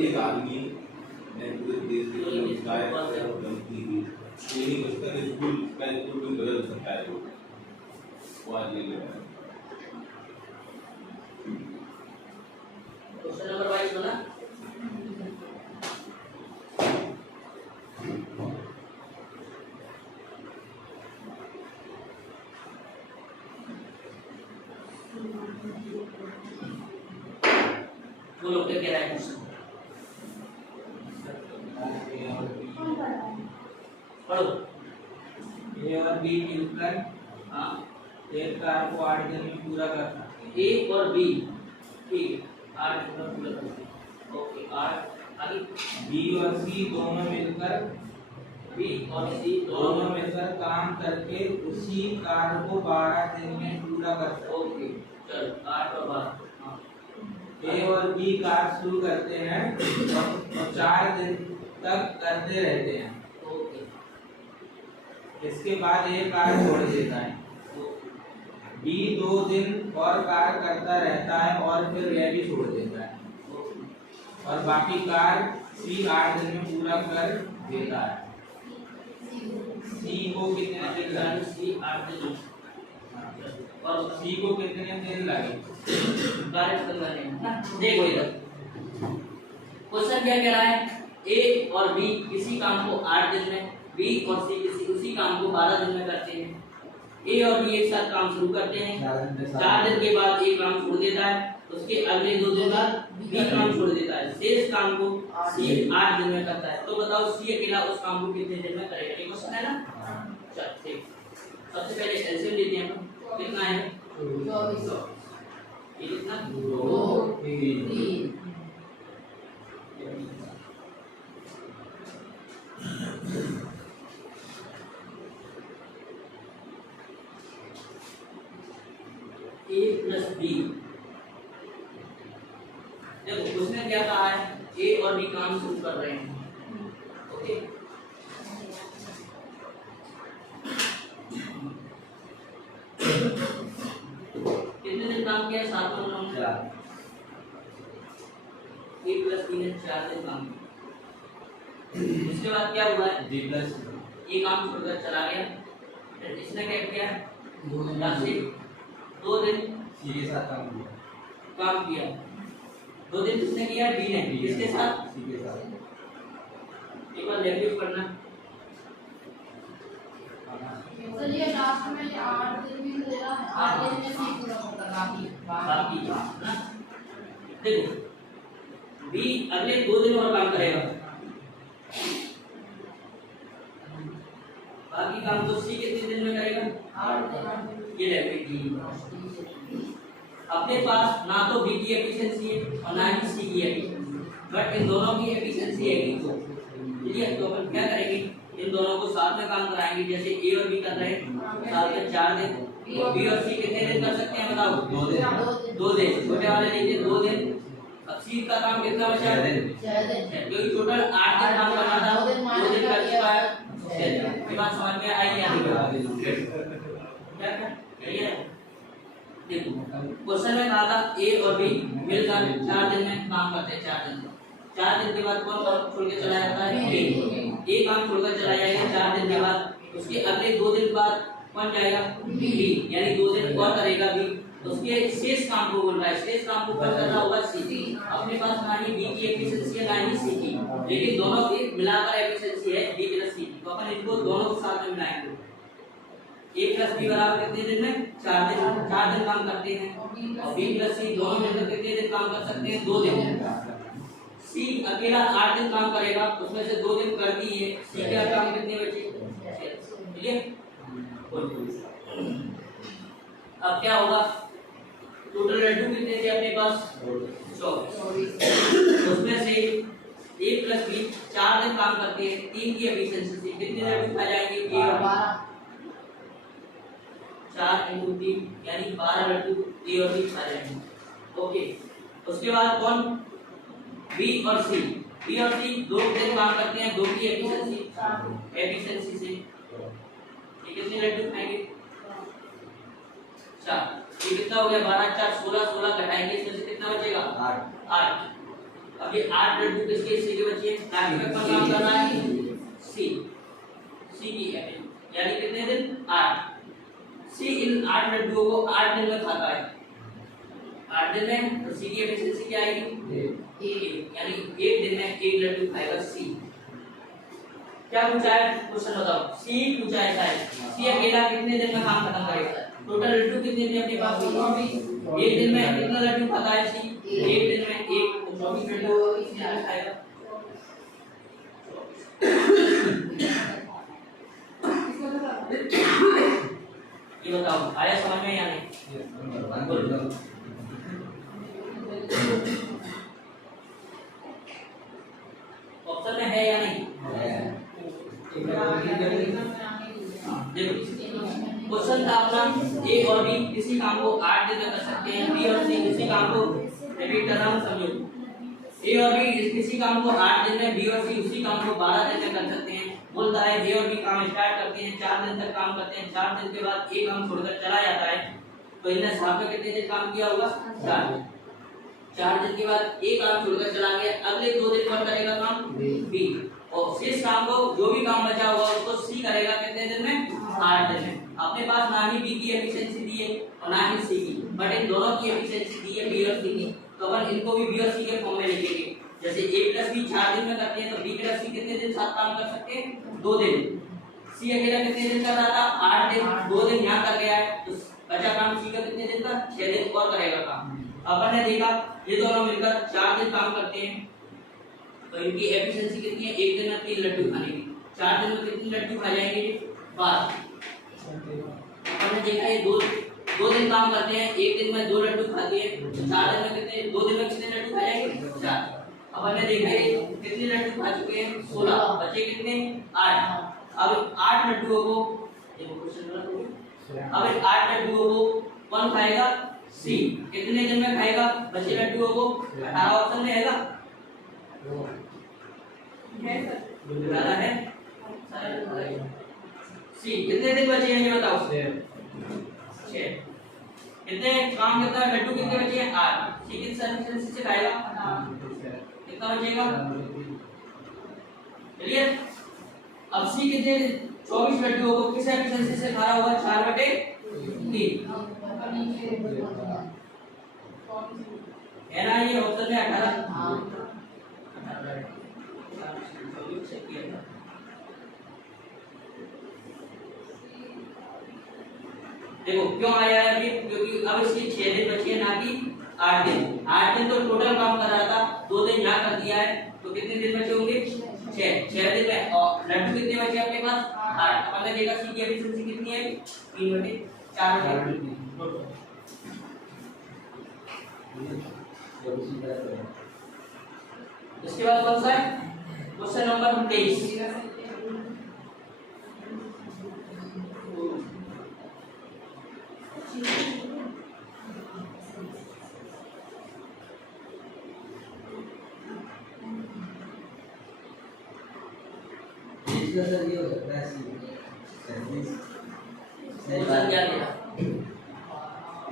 एक आदमी ने पूरे देश के रोजगार गलती हुई ये नहीं हो सकता कि स्कूल का स्कूल भी बदल सकता है वो आज नहीं लेगा। क्वेश्चन नंबर 22 बना। वो लोग क्या कह रहा है क्वेश्चन पढ़ो। ए और बी मिलकर हाँ एक कार्य को 8 दिन में पूरा करता है। ए और बी ठीक है 8 दिन में पूरा करते हैं। ओके 8 आगे बी और सी दोनों मिलकर बी और सी दोनों मिलकर काम करके उसी कार्य को 12 दिन में पूरा करता है। ओके चल 8 और 12 हाँ ए और बी कार्य शुरू करते हैं और 4 दिन तक करते रहते हैं। ओके इसके बाद ए कार्य छोड़ देता है। बी 2 दिन और कार्य करता रहता है और फिर वह भी छोड़ देता है और बाकी कार्य सी 8 दिन में पूरा कर देता है। सी को कितने दिन लगे? सी 8 दिन और सी को कितने दिन लगे? कार्य खत्म करने में। देखो इधर क्वेश्चन क्या कह रहा है, ए और बी किसी काम को 8 दिन में, बी और सी किसी उसी काम को 12 दिन में करते हैं। ए और बी एक साथ काम शुरू करते हैं, 4 दिन के बाद ए काम छोड़ देता है, उसके अगले 2 दिन बाद बी काम छोड़ देता है, शेष काम को सी 8 दिन में करता है। तो बताओ सी अकेला उस काम को कितने दिन में करेगा? ये क्वेश्चन है ना। चल ठीक, सबसे पहले एलसीएम लेते हैं अपन। कितना है? 24 ये कितना? 2 3 ए प्लस बी। देखो उसने क्या कहा है, ए और बी काम शुरू कर रहे हैं। ओके कितने दिन काम किया? 7 और 9 ए प्लस बी ने 4 दिन काम किया। उसके बाद क्या हुआ है, बी प्लस ये काम छोड़कर चला गया, फिर इसने क्या किया, 2 दिन सी के साथ काम काम किया। 2 दिन किसने किया? डी ने। किसके साथ? सी के साथ एक बार नेगेटिव करना। सर ये लास्ट में 8 दिन भी दे रहा है, 8 दिन में सी पूरा होगा बाकी ना देखो बी अगले 2 दिन और काम करेगा, बाकी काम तो सी कितने दिन में करेगा? 8 दिन। ये ले डी। अपने पास ना तो बी की एफिशिएंसी है और ना ही सी की एफिशिएंसी, बट इन दोनों की एफिशिएंसी है कि तो चलिए तो अपन क्या करेंगे, इन दोनों को साथ में काम कराएंगे। जैसे ए और बी कर रहे हैं साथ में 4 दिन, बी और सी कितने दिन कर सकते हैं बताओ? 2 दिन। छोटे वाले लीजिए 2 दिन। अब सी का काम कितना बचा? 6 दिन। क्योंकि टोटल 8 दिन काम करना था, 2 दिन कर चुका है। ये बात समझ में आई या नहीं? क्या है देखो क्वेश्चन में कहा था ए और बी मिलकर 4 दिन में काम करते हैं। 4 दिन के बाद कौन काम छोड़ के चला जाता है? ए काम छोड़कर चला जाएगा 4 दिन के बाद। उसके अगले 2 दिन बाद कौन जाएगा? बी, यानी 2 दिन और करेगा बी। उसके शेष काम को बोल रहा है, शेष काम को कौन कर रहा होगा? सी। अपने पास ना ही बी की एफिशिएंसी है ना ही सी की, लेकिन दोनों की मिलाकर एफिशिएंसी है बी प्लस सी। तो अपन इनको दोनों को साथ में मिलाएंगे। ए प्लस बी बराबर कितने दिन में? 4 दिन। 4 दिन काम करते हैं और बी प्लस सी दोनों मिलकर कितने दिन काम कर सकते हैं? 2 दिन। सी अकेला 8 दिन काम करेगा, उसमें से 2 दिन कर दिए, सी का काम कितने बचे? चलिए अब क्या होगा, टोटल वैल्यू कितने थे अपने पास? 24। उसमें से ए प्लस बी 4 दिन काम करते हैं, 3 की एफिशिएंसी से कितने वैल्यू आ जाएंगे? 4 × 3 यानी 12 वैल्यू ए और बी आ जाएंगे। ओके उसके बाद कौन? बी और सी। बी और सी 2 दिन काम करते हैं, 2 की एफिशिएंसी से ये कितने वैल्यू आएंगे? 4। ये कितना हो गया? 12 4 16 16 घटाएंगे, इसमें से कितना बचेगा? 8। अब ये 8 वैल्यू किसके? सी के बची है। लास्ट में कौन काम कर रहा है? सी। सी की एफिशिएंसी यानी कितने दिन 8 सी इन 8 लड्डुओं को 8 दिन में खाता है 8 दिन में तो सी की एफिशिएंसी क्या आएगी 1 यानी 1 दिन में 1 लड्डू खाएगा सी। क्या पूछा है क्वेश्चन बताओ सी पूछा है शायद सी अकेला कितने दिन में काम खत्म करेगा टोटल लड्डू कितने दिन अपने पास होंगे 1 दिन में कितना लड्डू खाता है सी 1 दिन में 1 तो 24 लड्डू खाएगा। ये बताओ आया समझ में या नहीं ऑप्शन में है या नहीं देखो क्वेश्चन था अपना ए और बी किसी काम को 8 दिन में कर सकते हैं बी और सी किसी काम को रिपीट कर रहा हूं समझो ए और बी किसी काम को 8 दिन में बी और सी उसी काम को 12 दिन में कर सकते हैं बोलता है ए और बी काम स्टार्ट करते हैं 4 दिन तक काम करते हैं 4 दिन के बाद एक काम छोड़कर चला जाता है तो इन्हें साथ में कितने दिन काम किया होगा 4 दिन के बाद एक काम छोड़कर चला गया अगले 2 दिन कौन करेगा काम बी और शेष काम को जो भी काम बचा हुआ उसको सी करेगा कितने दिन में 8 दिन में। अपने पास ना ही बी की एफिशिएंसी दी है और ना ही सी की बट इन दोनों की एफिशिएंसी दी है बी और सी की तो अपन इनको भी बी और सी के फॉर्म में लिखेंगे जैसे a + b 4 दिन में करते हैं तो b + c कितने दिन साथ काम कर सकते हैं 2 दिन c अकेला कितने दिन कर रहा था 8 दिन 2 दिन यहां कर गया है तो बचा काम c का कितने दिन का 6 दिन और करेगा काम। अपन ने देखा ये दोनों मिलकर 4 दिन काम करते हैं तो इनकी एफिशिएंसी कितनी है 1 दिन में 3 लड्डू खाने की 4 दिन में कितने लड्डू खा जाएंगे 12। अपन ने देखा ये 2 दिन काम करते हैं 1 दिन में 2 लड्डू खाती है 4 दिन में कितने 2 दिन में कितने लड्डू खा जाएंगे 4। अपन ने देखा ये कितने लड्डू खा चुके हैं 16 बचे कितने 8। अब 8 लड्डुओं को देखो क्वेश्चन गलत अब इन 8 लड्डुओं को कौन खाएगा सी कितने दिन में खाएगा बचे लड्डुओं को 18 ऑप्शन में हैगा ज्यादा है सी कितने दिन बचे हैं ये बताओ 6 कितने काम करता है लड्डू कितने बचे हैं 8 सी किस एफिशिएंसी से खाएगा कितना बचेगा क्लियर। अब सी कितने 24 लड्डुओं को किस एफिशिएंसी से खा रहा होगा 4/3 है ना ये ऑप्शन में 18 देखो क्यों आया है अभी क्योंकि अब इसकी 6 दिन बचे हैं ना कि 8 दिन 8 दिन तो टोटल काम कर रहा था 2 दिन यहाँ कर दिया है तो कितने दिन बचे होंगे 6 दिन में और लड्डू कितने बचे अपने पास 8। अपन ने देखा सी की एफिशिएंसी कितनी है 3/4 इसके बाद कौन सा है क्वेश्चन नंबर 23 इसका सर ये हो सकता है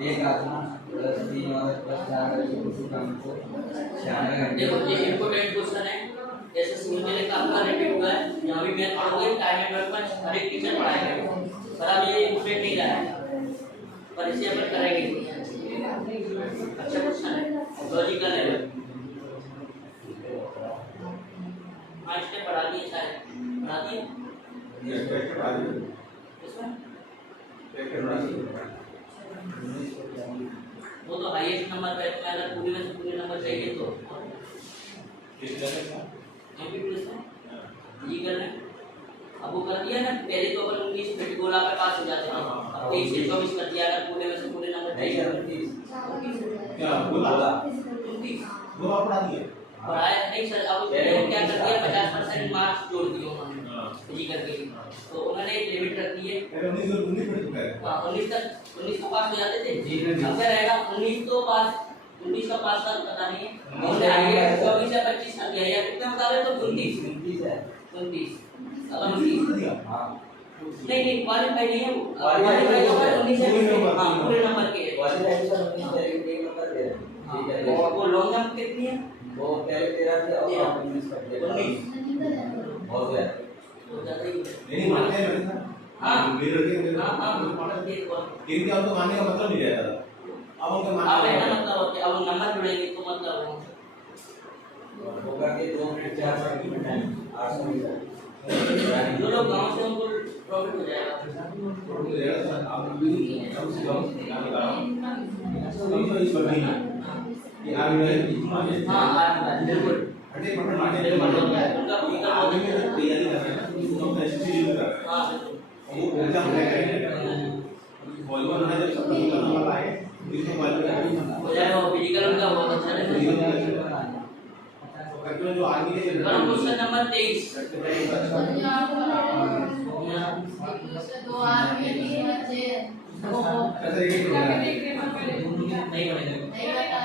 एक आत्मा प्लस 3 और प्लस 4 उसी काम को 96 घंटे। देखो ये इंपॉर्टेंट क्वेश्चन है जैसे सिमुलेशन का आपका रिपीट हुआ है यहाँ भी मैथ पढ़ोगे टाइम एंड वर्क पर हर एक टीचर पढ़ाएगा पर अब ये इंपॉर्टेंट नहीं रहा है पर इसे अपन करेंगे। अच्छा क्वेश्चन है लॉजिकल है 5 स्टेप पढ़ा दिए शायद पढ़ा दिए वो तो हाईएस्ट नंबर पे अगर पूरे में से पूरे नंबर चाहिए तो ये कर रहे अब वो कर दिया ना पहले तो अपन 19 फिट गोला पे पास हो जाते हैं अब 23 से 24 कर दिया अगर पूरे में से पूरे नंबर चाहिए क्या बोला 29 वो आप पढ़ा दिए पढ़ाया नहीं सर अब क्या कर दिया 50% मार्क्स जोड़ दिए उन्होंने जी करके तो उन्होंने एक लिमिट रख दी है 19 मिनट है 19 तक 19 को पास हो जाते थे अब क्या रहेगा 19 तो पास 19 का पास का पता नहीं है उन्होंने आगे 24 या 25 कर दिया या कितना बता रहे तो 29 है 29 अब 29 हां नहीं क्वालीफाई नहीं है वो क्वालीफाई होगा 19 से हां पूरे नंबर के क्वालिफाई सर 19 से एक नंबर दे ठीक है वो लॉन्ग जंप कितनी है वो पहले 13 थे और 19 कर दिया 19 हो गया तो ज्यादा ही नहीं मानते हैं हाँ। मिरर के हाँ, इनके अब तो मानने का मतलब नहीं रहता था। अब उनके अब मानने है का ना मतलब होते अब नंबर जुड़ेंगे तो मतलब वो करके 2 मिनट 4 सेकंड में टाइम 800 मीटर जो लोग गांव से उनको प्रॉफिट हो जाएगा। तो ये रहता था। अब भी कम से कम क्या बता रहा हूं इस पर नहीं कि आप ये हाँ बिल्कुल 100% मानने के मतलब है उनका भूमिका आगे में जो तैयारी कर रहे हैं ना वो अपना एसएससी कर रहे हैं हाँ बिल्कुल वो एग्जाम क्रैक करेंगे वॉल्यूम में जब सब कुछ करने वाला है इसमें वॉल्यूम हो जाएगा वो फिजिकल उनका बहुत अच्छा रहेगा। करके जो आर्मी के करो क्वेश्चन नंबर 23 उसमें 2 आदमी 3 बच्चे ऐसा एक नहीं बनेगा नहीं बता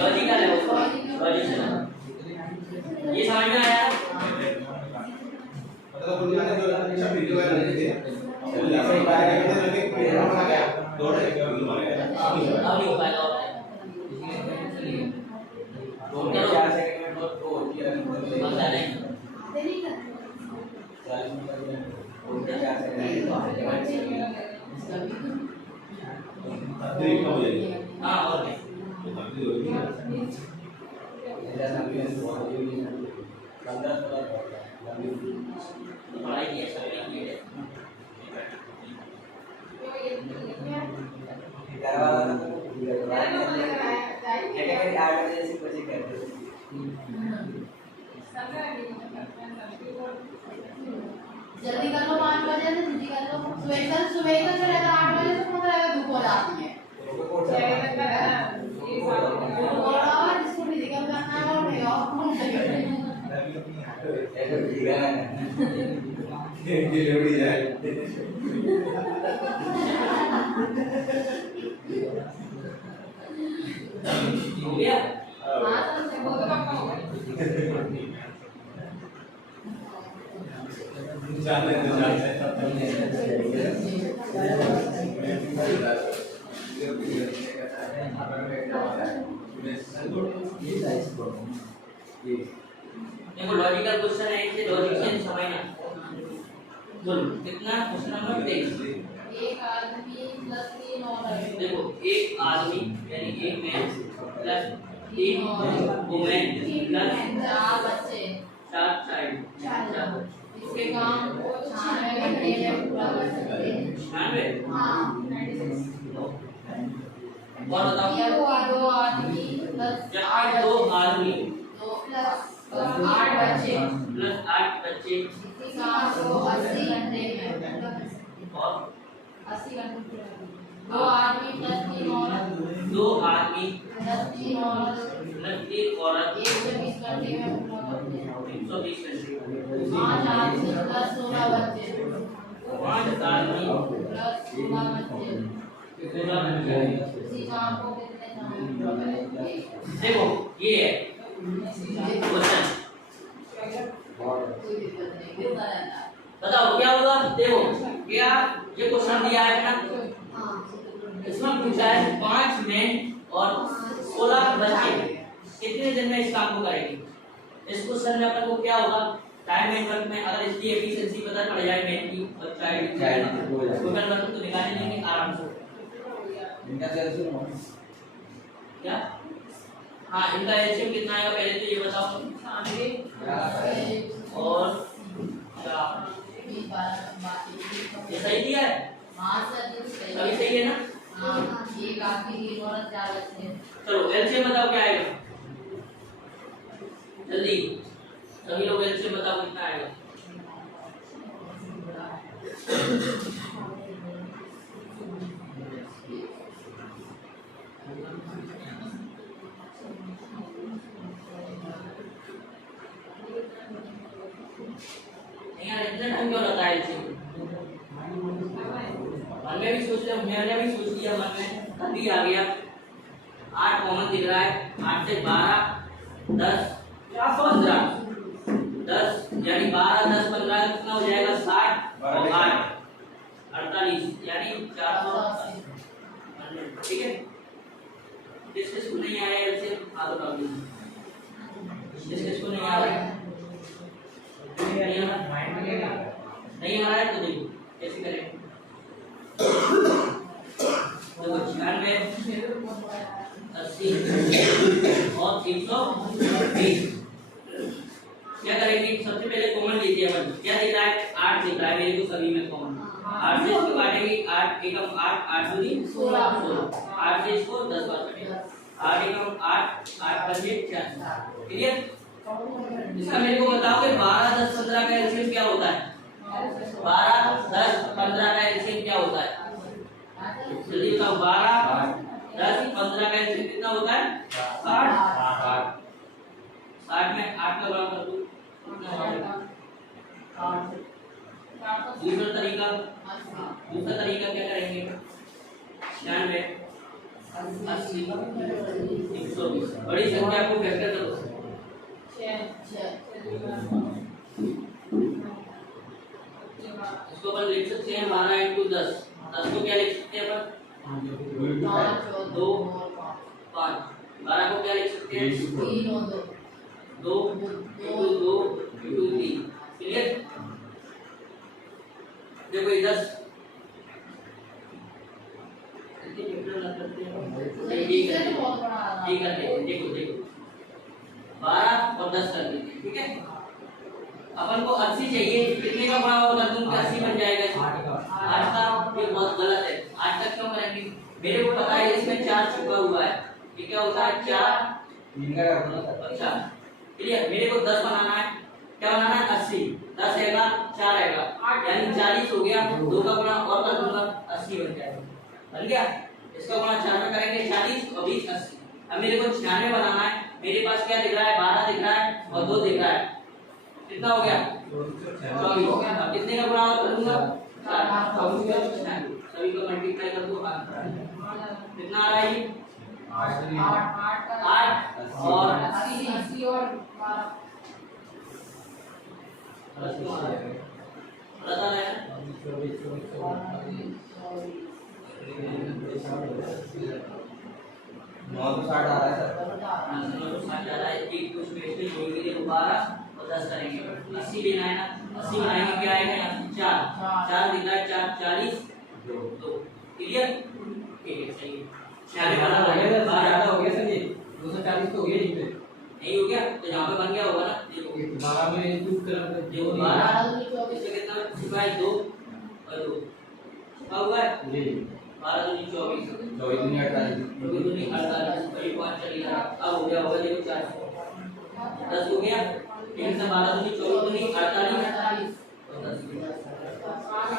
लॉजिकल है वो लॉजिकल ये समझ में आया मतलब कोई आने जो अच्छा वीडियो है लेके वो ऐसा ही बात करते हैं कि प्रोग्राम बना गया दौड़ के वीडियो मारेगा अब नहीं हो पाएगा और 2 मिनट 4 सेकंड में वो होती है पता नहीं 40 मीटर में 2 मिनट 4 सेकंड अतिरिक्त हो जाएगी हाँ और क्या तो अतिरिक्त होगी ना ऐसा भी है बहुत ही 15-16 तो पढ़ाई की है सब की है करवा कैटेगरी 8 बजे से बजे करते हैं जल्दी कर लो 5 बजे से जल्दी कर लो सुबह का जो रहता 8 बजे से मतलब रहेगा धूप हो जाती है और जिसको फिजिकल करना है वो नहीं और कौन ऐसा ठीक है ये लेवड़ी जाए हो गया हां तो वो तो पक्का हो गया देखो लॉजिकल क्वेश्चन है इसे लॉजिक से समझना बोलो कितना क्वेश्चन नंबर 23 एक आदमी प्लस 3 औरत देखो एक आदमी यानी एक मैन प्लस 3 वुमेन प्लस 4 बच्चे 4 चाइल्ड इसके काम को 96 घंटे में पूरा कर सकते हैं 96 हाँ और बताओ ये दो आदमी प्लस जहाँ 2 आदमी दो प्लस 8 बच्चे प्लस 8 बच्चे इसी काम को 80 घंटे में पूरा कर सकते हैं और 80 घंटे पूरा कर सकते हैं। 2 आदमी प्लस 3 औरत 2 आदमी प्लस 3 औरत प्लस 3 औरत 120 घंटे में पूरा करते हैं 120 घंटे 5 आदमी प्लस 16 बच्चे 5 आदमी प्लस 16 बच्चे 16 घंटे इसी काम को कितने समय में पूरा करेंगे देखो ये है क्वेश्चन कोई दिक्कत नहीं कितना रहता है बताओ क्या होगा देखो क्या ये क्वेश्चन दिया है ना हाँ इसमें पूछा है 5 मैन और 16 बच्चे कितने दिन में इस काम को करेंगे। इस क्वेश्चन में अपन को क्या होगा टाइम नेटवर्क में अगर इसकी एफिशिएंसी पता पड़ जाए मैन की और चाइल्ड की टोटल वर्क तो निकाल लेंगे आराम से। इनका सेल्सियस क्या हाँ इनका एलसीएम कितना आएगा पहले तो ये बताओ और 4 ये सही दिया है सभी सही है ना। एक आदमी की औरत 4 बच्चे चलो एलसीएम बताओ क्या आएगा जल्दी सभी लोग एलसीएम बताओ कितना आएगा। यार इतने टाइम क्यों लगता है एलसीएम मन में भी सोच लिया मैंने भी सोच लिया मन में अभी आ गया 8 कॉमन दिख रहा है 8 से 12 10 15 10 यानी 12 10 15 कितना हो जाएगा 60 और 8 48 यानी 480 ठीक है। किस को नहीं आया एलसीएम हाथ उठा लीजिए किस को नहीं आ रहा है नहीं आ रहा है तो देखो क्या दिख रहा है 8 दिख रहा है मेरे को सभी में कॉमन 8 से इसको काटेंगे 8 एकम 8 8 दूनी 16 8 से इसको 10 बार काटेंगे 8 एकम 8 8 पंजे 4 क्लियर। इसका मेरे को बताओ कि 12 10 15 का एलसीएम क्या होता है 12 10 15 का एलसीएम क्या होता है जल्दी बताओ 12 10 15 का एलसीएम कितना होता है 60 60 में 8 का गुणा कर दो दूसरा तरीका क्या करेंगे 96 80 120 बड़ी संख्या को फैक्टर करो इसको अपन लिख सकते हैं 12 × 10 10 को क्या लिख सकते हैं अपन 2 5 12 को क्या लिख सकते हैं 2 2 3 क्लियर। देखो ये 10 ठीक है देखो 12 और 10 कर दीजिए ठीक है। अपन को 80 चाहिए कितने का गुणा और कर दूं कि 80 बन जाएगा 8 का ये बहुत गलत है 8 तक क्यों करेंगे मेरे को पता है इसमें 4 छुपा हुआ है ये क्या होता है 4 अच्छा क्लियर। मेरे को 10 बनाना है क्या बनाना है 80 10 आएगा 4 आएगा यानी 40 हो गया 2 का गुणा और कर दूंगा 80 बन जाएगा बन गया। इसका गुणा 4 में करेंगे 40 और 20 80। अब मेरे को 96 बनाना है मेरे पास क्या दिख रहा है 12 दिख रहा है और 2 दिख रहा है कितना हो गया 24 हो गया। अब कितने का गुणा और करूंगा 4 सभी को मल्टीप्लाई कर दो कितना आ रहा है ये 8 और 80 और 9 तो 60 आ रहा है सर एक कुछ पेज पे जोड़ेंगे देखो 12 और 10 करेंगे 80 लेना है ना 80 बनाएंगे क्या आएगा यहाँ से 4 दिख रहा है 4 40 2 क्लियर ठीक है सही है 96 बना हो गया 12 हो गया सर ये 240 तो हो गया ये नहीं हो गया तो यहाँ पे बन गया होगा ना देखो 12 में इंक्लूड कर देखो 12 इसमें कितना छुपा है 2 और 2 छुपा हुआ है जी 12 दूनी 24 24 दूनी 48 वही 5 चलेगा अब हो गया होगा देखो 4 10 हो गया फिर से 12 दूनी 24 दूनी 48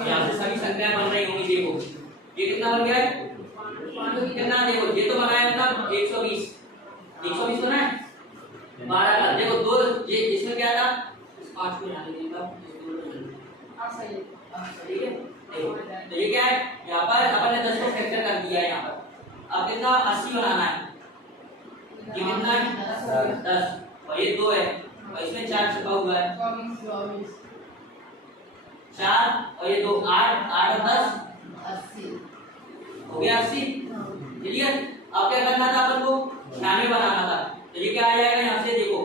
यहाँ से सभी संख्याएं बन रही होंगी देखो ये कितना बन गया है कितना देखो ये तो बनाया था 120 बना है 12 का देखो 2 ये इसमें क्या था 5 को यहाँ लिखा ठीक है तो ये क्या है यहाँ पर अपन ने 10 को फैक्टर कर दिया है यहाँ पर अब कितना 80 बनाना है ये कितना है 10 और ये 2 है और इसमें 4 छुपा हुआ है 4 और ये 2 8 और 10 हो गया 80 क्लियर। अब क्या करना था अपन को 96 बनाना था तो ये क्या आ जाएगा यहाँ से देखो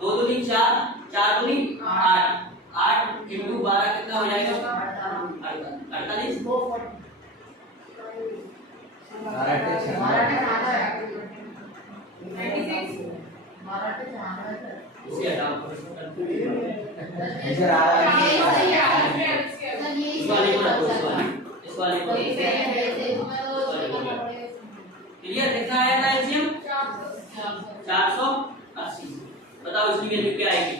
2 दूनी 4 4 दूनी 8 8 into 12 कितना हो जाएगा 48 इसे हटाओ इधर आ रहा है इस वाले को रखो इस वाले को क्लियर कितना आया था एलसीएम 480 बताओ इसकी वैल्यू क्या आएगी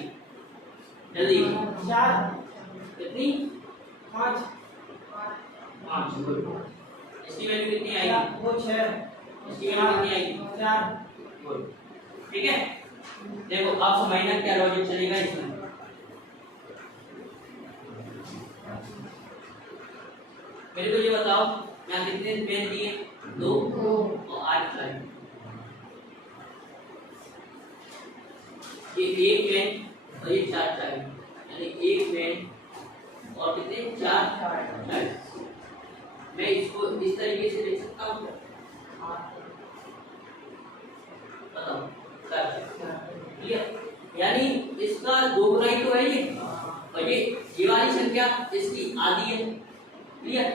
जल्दी 4 कितनी 5 इसकी वैल्यू कितनी आएगी वो 6 इसकी वैल्यू कितनी आएगी 4 ठीक है। देखो अब समझना क्या लॉजिक चलेगा इसमें मेरे को ये बताओ यहाँ कितने पेन दिए 2 और 8 लाइन ये 1 पेन और ये 4 चाहिए यानी 1 पेन और कितने 4 चाहिए। मैं इसको इस तरीके से लिख सकता हूँ बताओ क्लियर यानी इसका 2 गुना ही तो है ये और ये वाली संख्या इसकी आधी है क्लियर।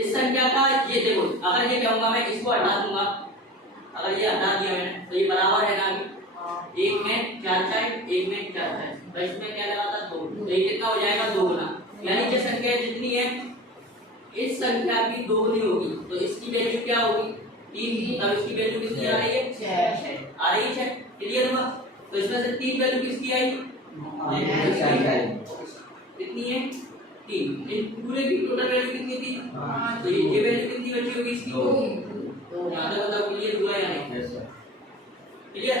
इस संख्या का ये देखो अगर ये कहूंगा मैं इसको हटा दूंगा अगर ये हटा दिया मैंने तो ये बराबर है ना एक में 4 4 एक में 4 4 तो इसमें क्या लगा था 2 तो ये कितना हो जाएगा 2 गुना, यानी जो संख्या जितनी है इस संख्या की 2 गुनी होगी, तो इसकी वैल्यू क्या होगी 3, तब इसकी वैल्यू कितनी आ रही है 6 आ रही है। क्लियर हुआ? तो इसमें से 3 वैल्यू किसकी आई कितनी है 3, इस पूरे की टोटल वैल्यू कितनी थी, तो ये वैल्यू कितनी बची होगी इसकी 2। यहाँ तक बताओ क्लियर हुआ या नहीं? Yes sir. क्लियर?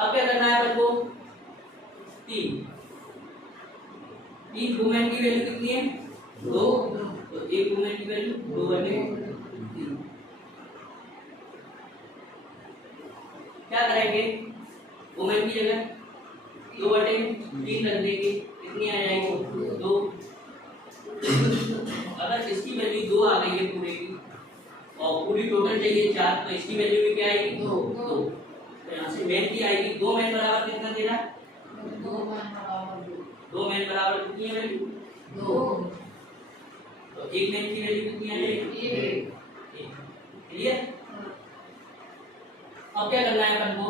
अब क्या करना है अपन को 3 वुमेन की वैल्यू कितनी है 2, तो एक वुमेन की वैल्यू 2/3। क्या करेंगे वुमेन की जगह 2/3 रख देंगे, कितनी आ जाएगी 2। अगर इसकी वैल्यू 2 आ गई है पूरे की और पूरी टोटल चाहिए 4, तो इसकी वैल्यू भी क्या आएगी 2। तो यहाँ से मैन की आएगी 2 मैन बराबर कितना दे रहा है 2 मैन बराबर कितनी है वैल्यू 2, तो एक मैन की वैल्यू कितनी आ जाएगी 1। क्लियर? अब क्या करना है अपन को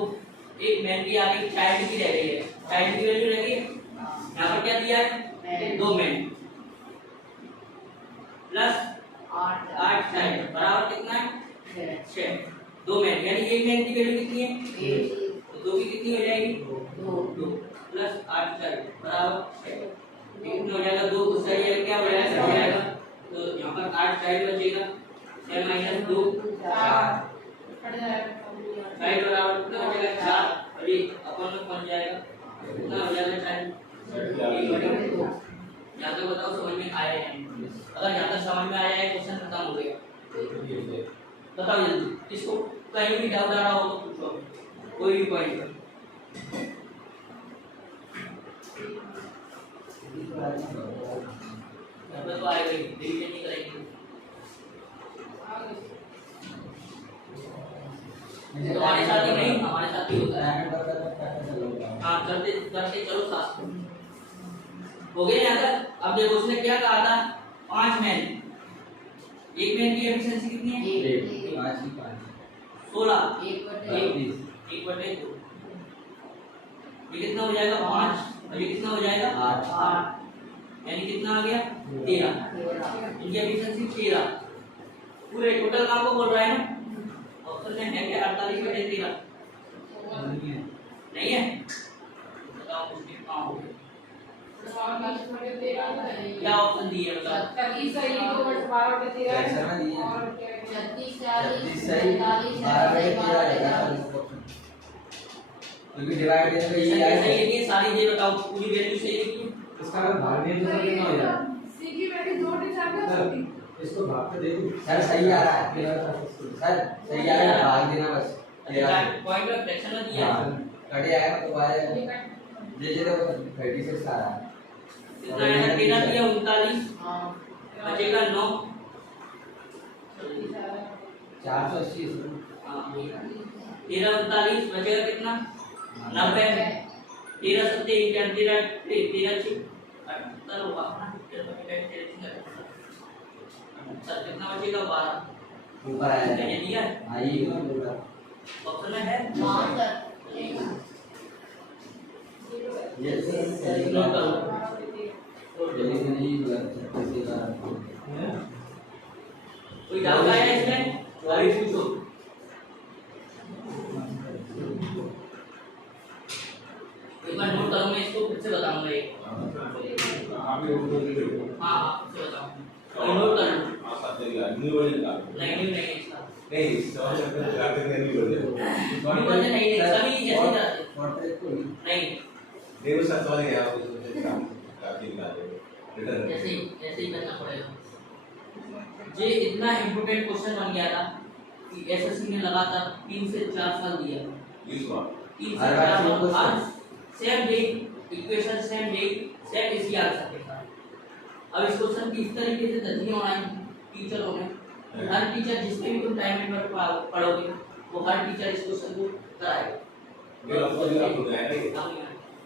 एक मैन की आ गई, चाइल्ड की रह गई है, चाइल्ड की वैल्यू रह गई है, यहाँ पर क्या दिया है 2 मैन प्लस 8 चाइल्ड बराबर कितना है 6। 2 मैन यानी एक मैन की वैल्यू कितनी है 1, तो 2 की कितनी हो जाएगी 2 प्लस 8 चाइल्ड बराबर 6। कितना हो जाएगा 2 दूसरा ये क्या हो जाएगा, तो यहाँ पर 8 चाइल्ड बचेगा, 6 - 2 4 चाइल्ड बराबर कितना हो जाएगा 4, और ये अपन में बन जाएगा कितना हो जाएगा चाइल्ड 1/2। यहाँ तक बताओ समझ में आया है? अगर यहाँ तक समझ में आया है क्वेश्चन खत्म हो गया। बताओ जल्दी, इसको कहीं भी डाउट आ रहा हो तो पूछो, कोई भी पॉइंट पर। तो आएगा ही, रिवीजन नहीं करेंगे तुम्हारे साथ ही नहीं, हमारे साथ ही होता है। हाँ करते करते चलो साथ हो गया यहाँ तक। अब देखो उसने क्या कहा था 5 मैन, एक मैन की एफिशिएंसी कितनी है 16, 1/2। ये कितना हो जाएगा 5 और ये कितना हो जाएगा 8, यानी कितना आ गया 13। इनकी एफिशिएंसी 13, पूरे टोटल काम को बोल रहा है ना, ऑप्शन में है क्या 48/13 नहीं है? बताओ उसके काम हो क्या ऑप्शन दिए है बताओ। 36 सही 2/12/13 और 36 40 45 क्योंकि डिवाइड करके ये सही आएगा। सही है सारी ये बताओ पूरी वैल्यू सही है कि इसका अगर भाग में तो कितना हो जाएगा सी की वैल्यू 2 से 4 इसको भाग के दे दूं सर सही आ रहा है सर सही आ रहा है भाग देना बस पॉइंट ऑफ फ्रैक्शन में दिया है कटे आएगा तो आएगा ये जो 36 आ रहा है कितना है 13 दिया 39 बचेगा 9 480 हां 13 39 बचेगा कितना 90 13 7 13 78 होगा ना सर कितना बचेगा 12 ऊपर आया मैंने दिया आई ऑप्शन में है ये सर नोट करो कोई डाउट आया इसमें अभी पूछो एक बार नोट करो मैं इसको फिर से बताऊंगा ये हाँ फिर बताऊंगा नोट कर लो नहीं इसका न्यू वर्जन नहीं सभी ऐसे जाते नहीं ऐसे ही करना पड़ेगा। ये इतना इम्पोर्टेंट क्वेश्चन बन गया था कि एसएससी ने लगातार 3 से 4 साल दिया 3 से 4 साल same date equation same date same इसी आंसर के साथ। अब इस क्वेश्चन की इस तरीके से दर्जी ऑनलाइन टीचर होंगे हर टीचर जिसके भी तुम टाइम पर पढ़ोगे वो हर टीचर इस क्वेश्चन को कराएगा।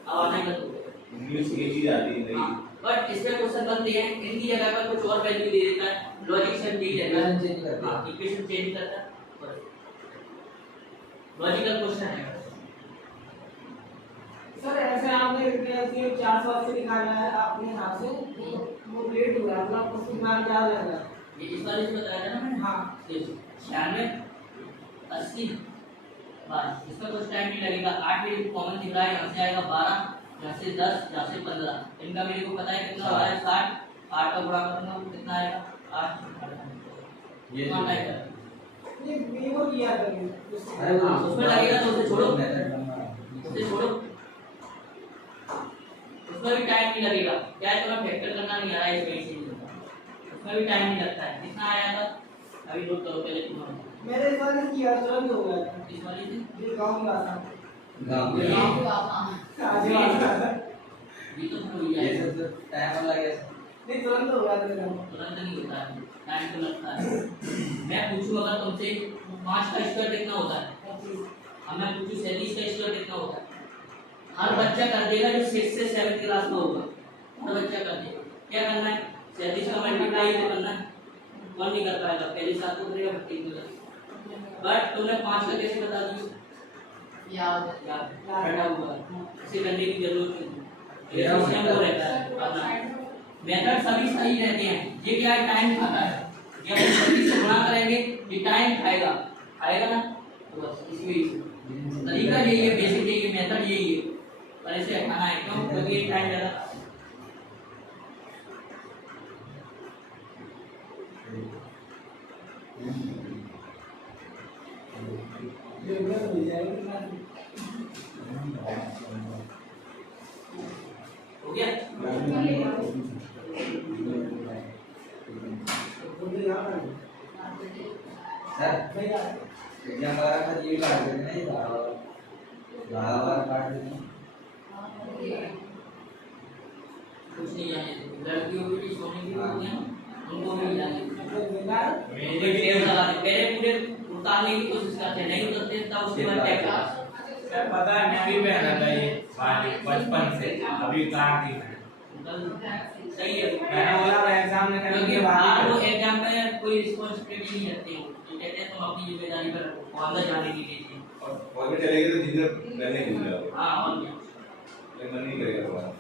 अब आना ही इंग्लिश की चीज आती है नहीं बट इसमें क्वेश्चन बनते हैं इनकी जगह पर कुछ और वैल्यू दे देता है लॉजिक से डी देता है हां इक्वेशन चेंज करता है लॉजिकल क्वेश्चन है सर ऐसे आपने कैलकुलेट 480 निकाला है अपने हिसाब से वो लेट हुआ है मतलब उसके बाद क्या लगेगा ये इस वाले से बताया था ना मैंने। हाँ 96 80 बस इसमें कुछ टाइम नहीं लगेगा। 8 मेरे को कॉमन दिख रहा है, यहाँ से आएगा 12, यहाँ से 10, यहाँ से 15। इनका मेरे को पता है कितना हो रहा है 60। 8 का गुणा करूंगा कितना आएगा 8। ये कितना आएगा ये वो किया था अरे वो उसमें लगेगा तो उसे छोड़ो। मेथड बना उसे छोड़ो, उसमें भी टाइम नहीं लगेगा। क्या है तुम्हें फैक्टर करना नहीं आ रहा है इस वजह से, उसमें भी टाइम नहीं लगता है। कितना आया था अभी नोट करो पहले तुम्हारा। मेरे इस वाले किया तुरंत हो गया था इस वाली से ये गांव में आता गांव में आज वाला ये तो भूल ये गया, सब टाइम लगे नहीं तुरंत हो गया था तुरंत नहीं होता है, टाइम तो लगता है। मैं पूछूं अगर तुमसे 5 का स्क्वायर कितना होता है, अब मैं पूछूं 37 का स्क्वायर कितना होता है, हर बच्चा कर देगा जो 6 से 7 क्लास में होगा, हर बच्चा कर देगा। क्या करना है 37 का मल्टीप्लाई तो करना है, कौन नहीं कर पाएगा, पहले साथ तो करेगा 32। बट तुमने 5 का कैसे बता दिया, याद याद रखा हुआ है, इसे करने की जरूरत नहीं है। ये सिस्टम वो रहता है अपना मेथड सभी सही रहते हैं। ये क्या है टाइम खाता है, ये हम जल्दी से गुणा करेंगे ये टाइम खाएगा, खाएगा ना, तो बस इसी तरीका यही है, बेसिक यही है, मेथड यही है। पर ऐसे हटाना है क्यों, क्योंकि ये टाइम ज्यादा खाता है। हो गया सर एग्जाम वगैरह का ये काट देते नहीं 12 काट देते हैं। कुछ नहीं जाने लड़कियों की सोने की होती है उनको भी जाने मेरे टेप लगा दे, पहले पूरे उतारने की कोशिश करते हैं, नहीं उतरते तब उसके बाद टेप लगा। सर पता है मैं भी पहना था ये वाली बचपन से, अभी काट दी सही है, मैंने बोला मैं एग्जाम में करने क्योंकि के बाद बाहर वो एग्जाम पे कोई रिस्पांसिबिलिटी नहीं रखते हैं, तो कहते हैं तुम अपनी जिम्मेदारी पर रखो, अंदर जाने की लिए। और में चले गए तो जिंदगी रहने की जाओगे, हाँ और क्या, लेकिन मन नहीं करेगा तुम्हारा।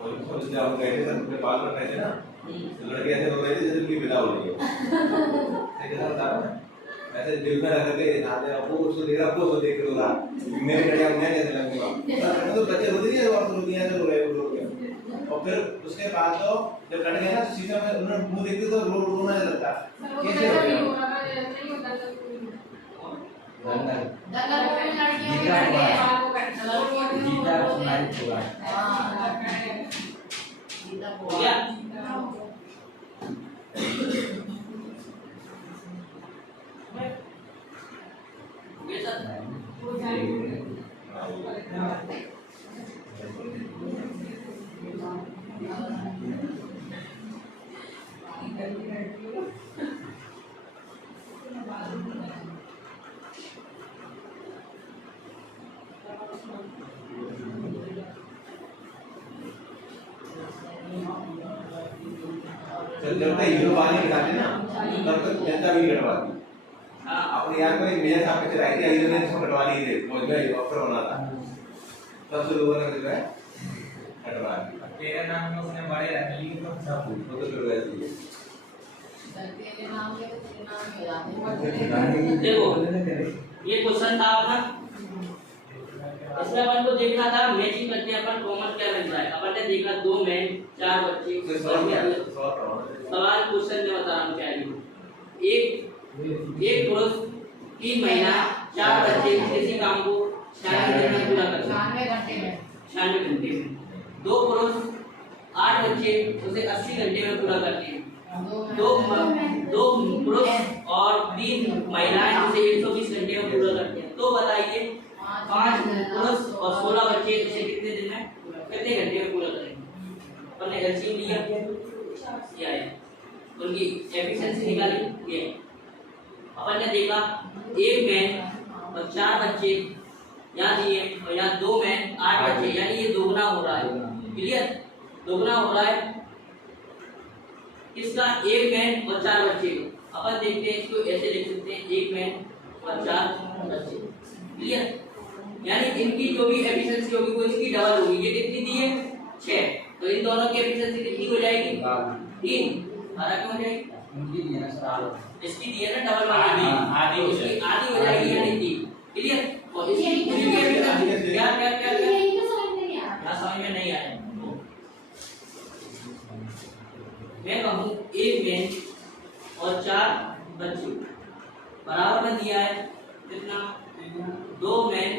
और इसलिए हम गए थे सर, अपने बाल कट रहे थे ना, तो लड़के ऐसे हो रहे थे जैसे उनकी विदा हो रही है। ऐसा बता रहा हूं, ऐसे दिल में रख के दिखाते हैं, वो उसको देख रहा, वो उसको देख रहा, मेरे कड़िया उन्हें कैसे लगेगा, तो बच्चे रोते नहीं है, वो रोती हैं, रो रहे हैं। और फिर उसके बाद तो जब कट गए ना, तो शीशे में उन्होंने मुंह देखते तो रोना लगता, कैसे हो गया? हो गया हो गया सर। जब तक हीरो वाली कटाते ना, तब तक जनता भी कटवाती। हाँ अपने यार को एक मेजर साहब के चलाई थी, हीरो ने इसको कटवा ली थी, मुझ में ऑफर होना था, तब से लोगों ने जो है कटवा दी। तेरे नाम में उसने बड़े रख ली तो सब वो तो फिर वैसे ही है। देखो ये क्वेश्चन था अपना, इसमें अपन को देखना था मैचिंग करके अपन कॉमन क्या मिल रहा है। अपन ने देखा 2 मैन 4 बच्चे, तो सवाल क्या है? सवाल करवाओ। सवाल क्वेश्चन में बता रहा हूँ क्या है। एक पुरुष 3 महीना 4 बच्चे किसी काम को 96 दिन में पूरा करता है, 96 घंटे में। 2 पुरुष 8 बच्चे उसे 80 घंटे में पूरा करते हैं। दो पुरुष और 3 महिलाएं उसे 120 घंटे में पूरा करते हैं। तो बताइए 5 पुरुष और 16 बच्चे उसे कितने दिन में कितने घंटे में पूरा करेंगे। अपन ने एलसीएम लिया है, उनकी एफिशिएंसी निकाली ये। अपन ने देखा 1 मैन और 4 बच्चे यहाँ दिए और यहाँ 2 मैन 8 बच्चे, यानी ये दोगुना हो रहा है। क्लियर, दोगुना हो रहा है किसका, 1 मैन और 4 बच्चे को। अपन देखते हैं इसको ऐसे लिख सकते हैं 1 मैन और 4 बच्चे। क्लियर? यानी इनकी जो भी एफिशिएंसी होगी वो इसकी डबल होगी। ये कितनी दी है 6, तो इन दोनों की एफिशिएंसी कितनी हो जाएगी 3। 12 क्यों हो जाएगी? उनकी दी है ना सर, इसकी दी है ना डबल वाली दी, आधी हो इसकी जाएगी। आधी हो जाएगी यानी 3। क्लियर? और इसकी पूरी की एफिशिएंसी क्या क्या क्या क्या यही तो समझ में नहीं आ रहा। समझ में नहीं आया। मैं कहूँ एक मैन और 4 बच्चे बराबर में दिया है कितना 2 मैन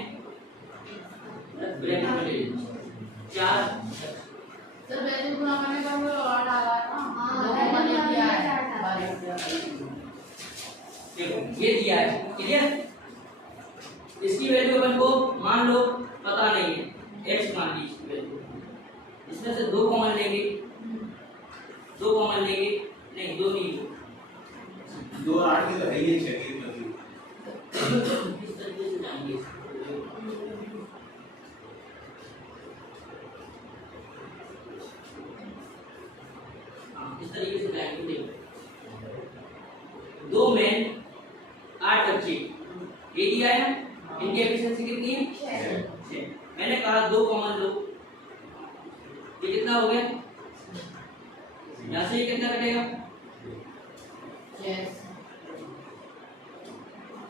4। सर वैसे गुना करने का वो और डाला है ना। हाँ, वो मैंने डाला दिया है, है डाला है। देखो ये दिया है। क्लियर? इसकी वैल्यू अपन को मान लो पता नहीं है, x मान ली इसकी वैल्यू। इसमें से 2 कॉमन लेंगे, 2 कॉमन लेंगे, नहीं 2 नहीं लो। 2 और 8 की तो है ही 6 की मतलब। इस तरीके से जाएंगे। इस तरीके से जाएंगे। देखो 2 मैन 8 बच्चे ये दिया है ना, इनकी एफिशिएंसी कितनी है 6। मैंने कहा 2 कॉमन लो, ये कितना हो गया? यहाँ से ये कितना कटेगा? यस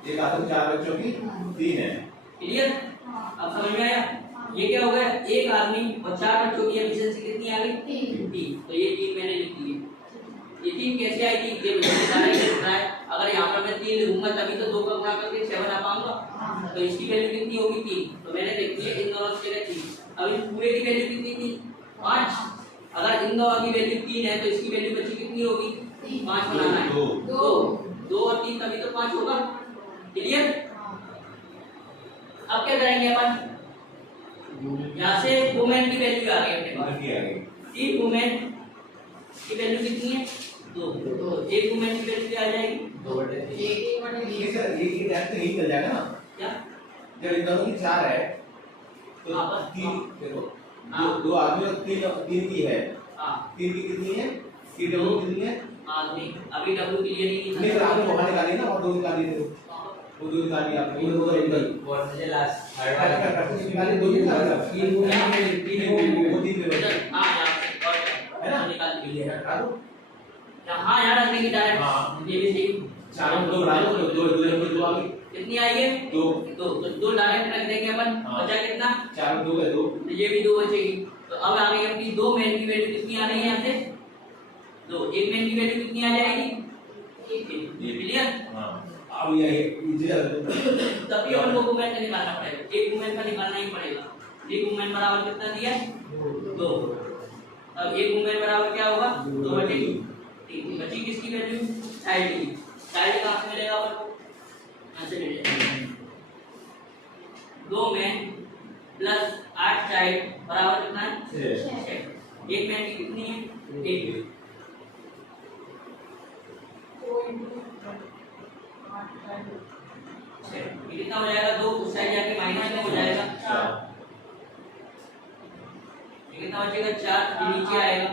एक आदमी 4 बच्चों की 3 है। क्लियर? अब समझ में आया? ये क्या हो गया? एक आदमी और 4 बच्चों की एफिशिएंसी कितनी आ गई? 3। तो ये 3 मैंने लिख दी है। ये 3 कैसे आई थी? ये डायरेक्ट लिख रहा है। अगर यहाँ पर मैं 3 लिखूंगा तभी तो 2 का गुणा करके 6 बना पाऊंगा। तो इसकी वैल्यू कितनी होगी 3। तो मैंने देख लिया इन दोनों की जगह 3। अब इस पूरे की वैल्यू कितनी थी 5। अगर इन दोनों की वैल्यू 3 है तो इसकी वैल्यू बची कितनी होगी 5 बनाना है। 2 और 3 तभी तो 5 होगा। क्लियर? अब क्या करेंगे अपन? यहाँ से वुमेन की वैल्यू आ गई अपने पास। बाकी आ गई। 3 वुमेन की वैल्यू कितनी है 2। तो एक वुमेन की वैल्यू क्या आ जाएगी 1/3 ये सर ये टाइम तो यही चल जाएगा ना। क्या? जब इन दोनों की 4 है तो हाँ, बस। 3 देखो हाँ। 2 आदमी और 3 की है। हाँ 3 की कितनी है? 3 डबल कितनी है? आदमी अभी डब्ल्यू क्लियर नहीं सर आपने वहां निकाली ना और 2 निकाली थे। वो 2 निकाली आपने। वो 2 निकाली। और मुझे लास्ट थर्ड अच्छा वाला प्रैक्टिस निकाली 2 निकाली। 3 को वो 3 पे हाँ है ना? निकाल ये लीजिए। हटा दो। हाँ यहाँ रखने की डायरेक्ट हाँ। ये भी सही। 4 में 2 डालो तो 2 आ गई। कितनी आई है 2 2। तो 2 डायरेक्ट रख देंगे अपन। हाँ। बचा कितना? 4 में 2 है 2। तो ये भी 2 बचेगी। तो अब आ गई अपनी 2 मैन की वैल्यू कितनी आ रही है यहाँ से 2। एक मैन की वैल्यू कितनी आ जाएगी 1। क्लियर? हां अब ये तभी अपन को वुमेन का निकालना पड़ेगा। एक वुमेन का निकालना ही पड़ेगा। एक वुमेन बराबर कितना दिया 2। अब एक वुमेन बराबर क्या होगा 2/3। बची किसकी वैल्यू चाइल्ड की। चाइल्ड कहाँ से मिलेगा अपन को? यहाँ से मिलेगा 2 मैन प्लस 8 चाइल्ड बराबर कितना है 6। एक मैन की कितनी है 1। ये कितना हो जाएगा 2 उस साइड जाके माइनस में हो जाएगा 4। ये कितना बचेगा 4। ये नीचे आएगा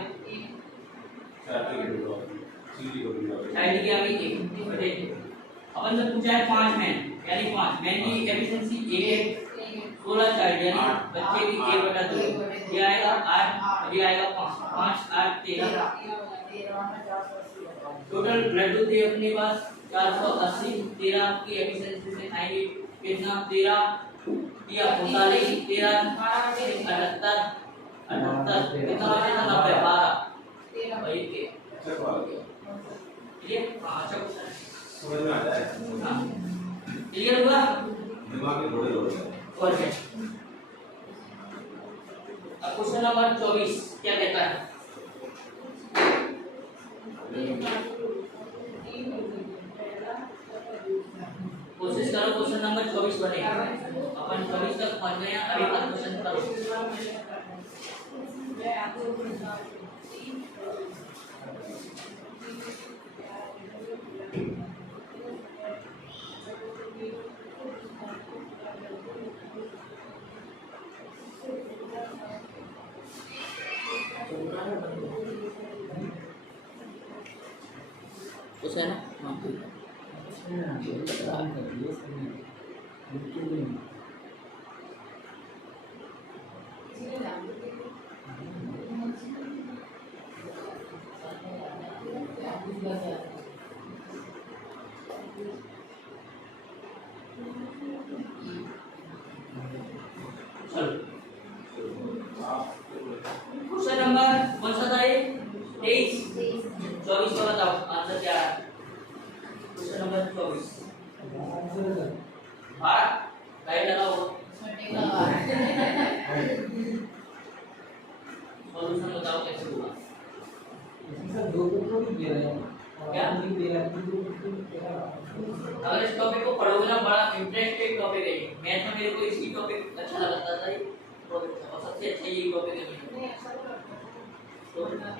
4 की आ गई 1। अपन से पूछा है 5 मैन यानी 5 मैन की एफिशिएंसी 1 16 चाइल्ड यानी बच्चे की 1/2। ये आएगा 8 ये आएगा 5 5 8 13। टोटल ब्लड दूध है अपने पास 480। 13 की एफिशिएंसी से खाएंगे कितना 13 या 39 13 78 कितना बचेगा 90 12 वही के ये 5 समझ में आता है। हाँ क्लियर हुआ? दिमाग में थोड़े लोग हैं। और है अब क्वेश्चन नंबर 24 क्या कहता है? कोशिश करो क्वेश्चन नंबर 24 बने। अपन 24 तक पहुंच गए हैं। अभी तक क्वेश्चन करो। कुछ है ना? हाँ इसीलिए ध्यान देते हैं। चलो क्वेश्चन नंबर कौन सा था ये 23 24 का बताओ आंसर क्या है क्वेश्चन नंबर 24 हाँ टाइम लगाओ सॉल्यूशन बताओ कैसे होगा क्या अगर इस टॉपिक को पढ़ोगे ना बड़ा इंटरेस्टिंग टॉपिक है मैथ में मेरे को इसी टॉपिक अच्छा लगता था ये और सबसे अच्छा यही टॉपिक है नहीं अच्छा तो लगता है।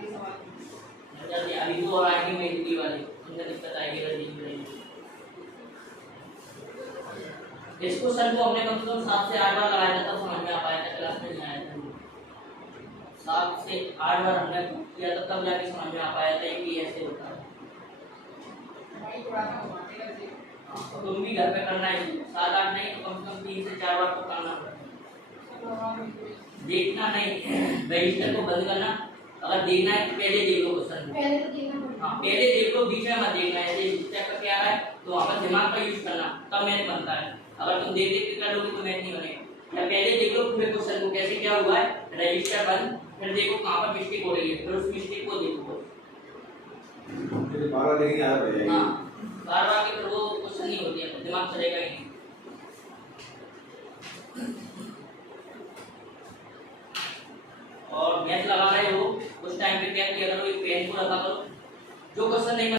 तो जल्दी अभी तो और आएंगे मेरी वाले उनका दिक्कत आएगी रजिंग रहेगी इस क्वेश्चन को हमने कम से कम 7 से 8 बार लगाया था तब समझ में आ पाया था क्लास में नहीं आया था 7 से 8 बार हमने किया था तब जाके समझ में आ पाया था कि ऐसे होता है भाई थोड़ा सा घुमाने का जी। तो तुम भी घर पे करना है 7-8 नहीं तो कम से कम 3 से 4 बार तो करना पड़ेगा देखना नहीं रजिस्टर को बंद करना अगर देखना है तो पहले देख लो क्वेश्चन पहले तो देखना पड़ता हाँ पहले देख लो बीच में मत देखना है जैसे चेक करके आ रहा है तो वहाँ पर दिमाग का यूज करना तब मैथ बनता है अगर तुम देख देख के कर लोगे तो मैथ नहीं बनेगा या पहले देख लो पूरे क्वेश्चन को कैसे क्या हुआ है रजिस्टर बंद फिर देखो कहाँ पर मिस्टेक हो रही है फिर उस मिस्टेक को देखो बारह लेकिन याद रह जाएगी हाँ बार बार के फिर वो क्वेश्चन नहीं होती है दिमाग चलेगा ही नहीं और मैथ लगा रहे हो उस टाइम पे क्या किया करो एक पेन को रखा करो जो क्वेश्चन नहीं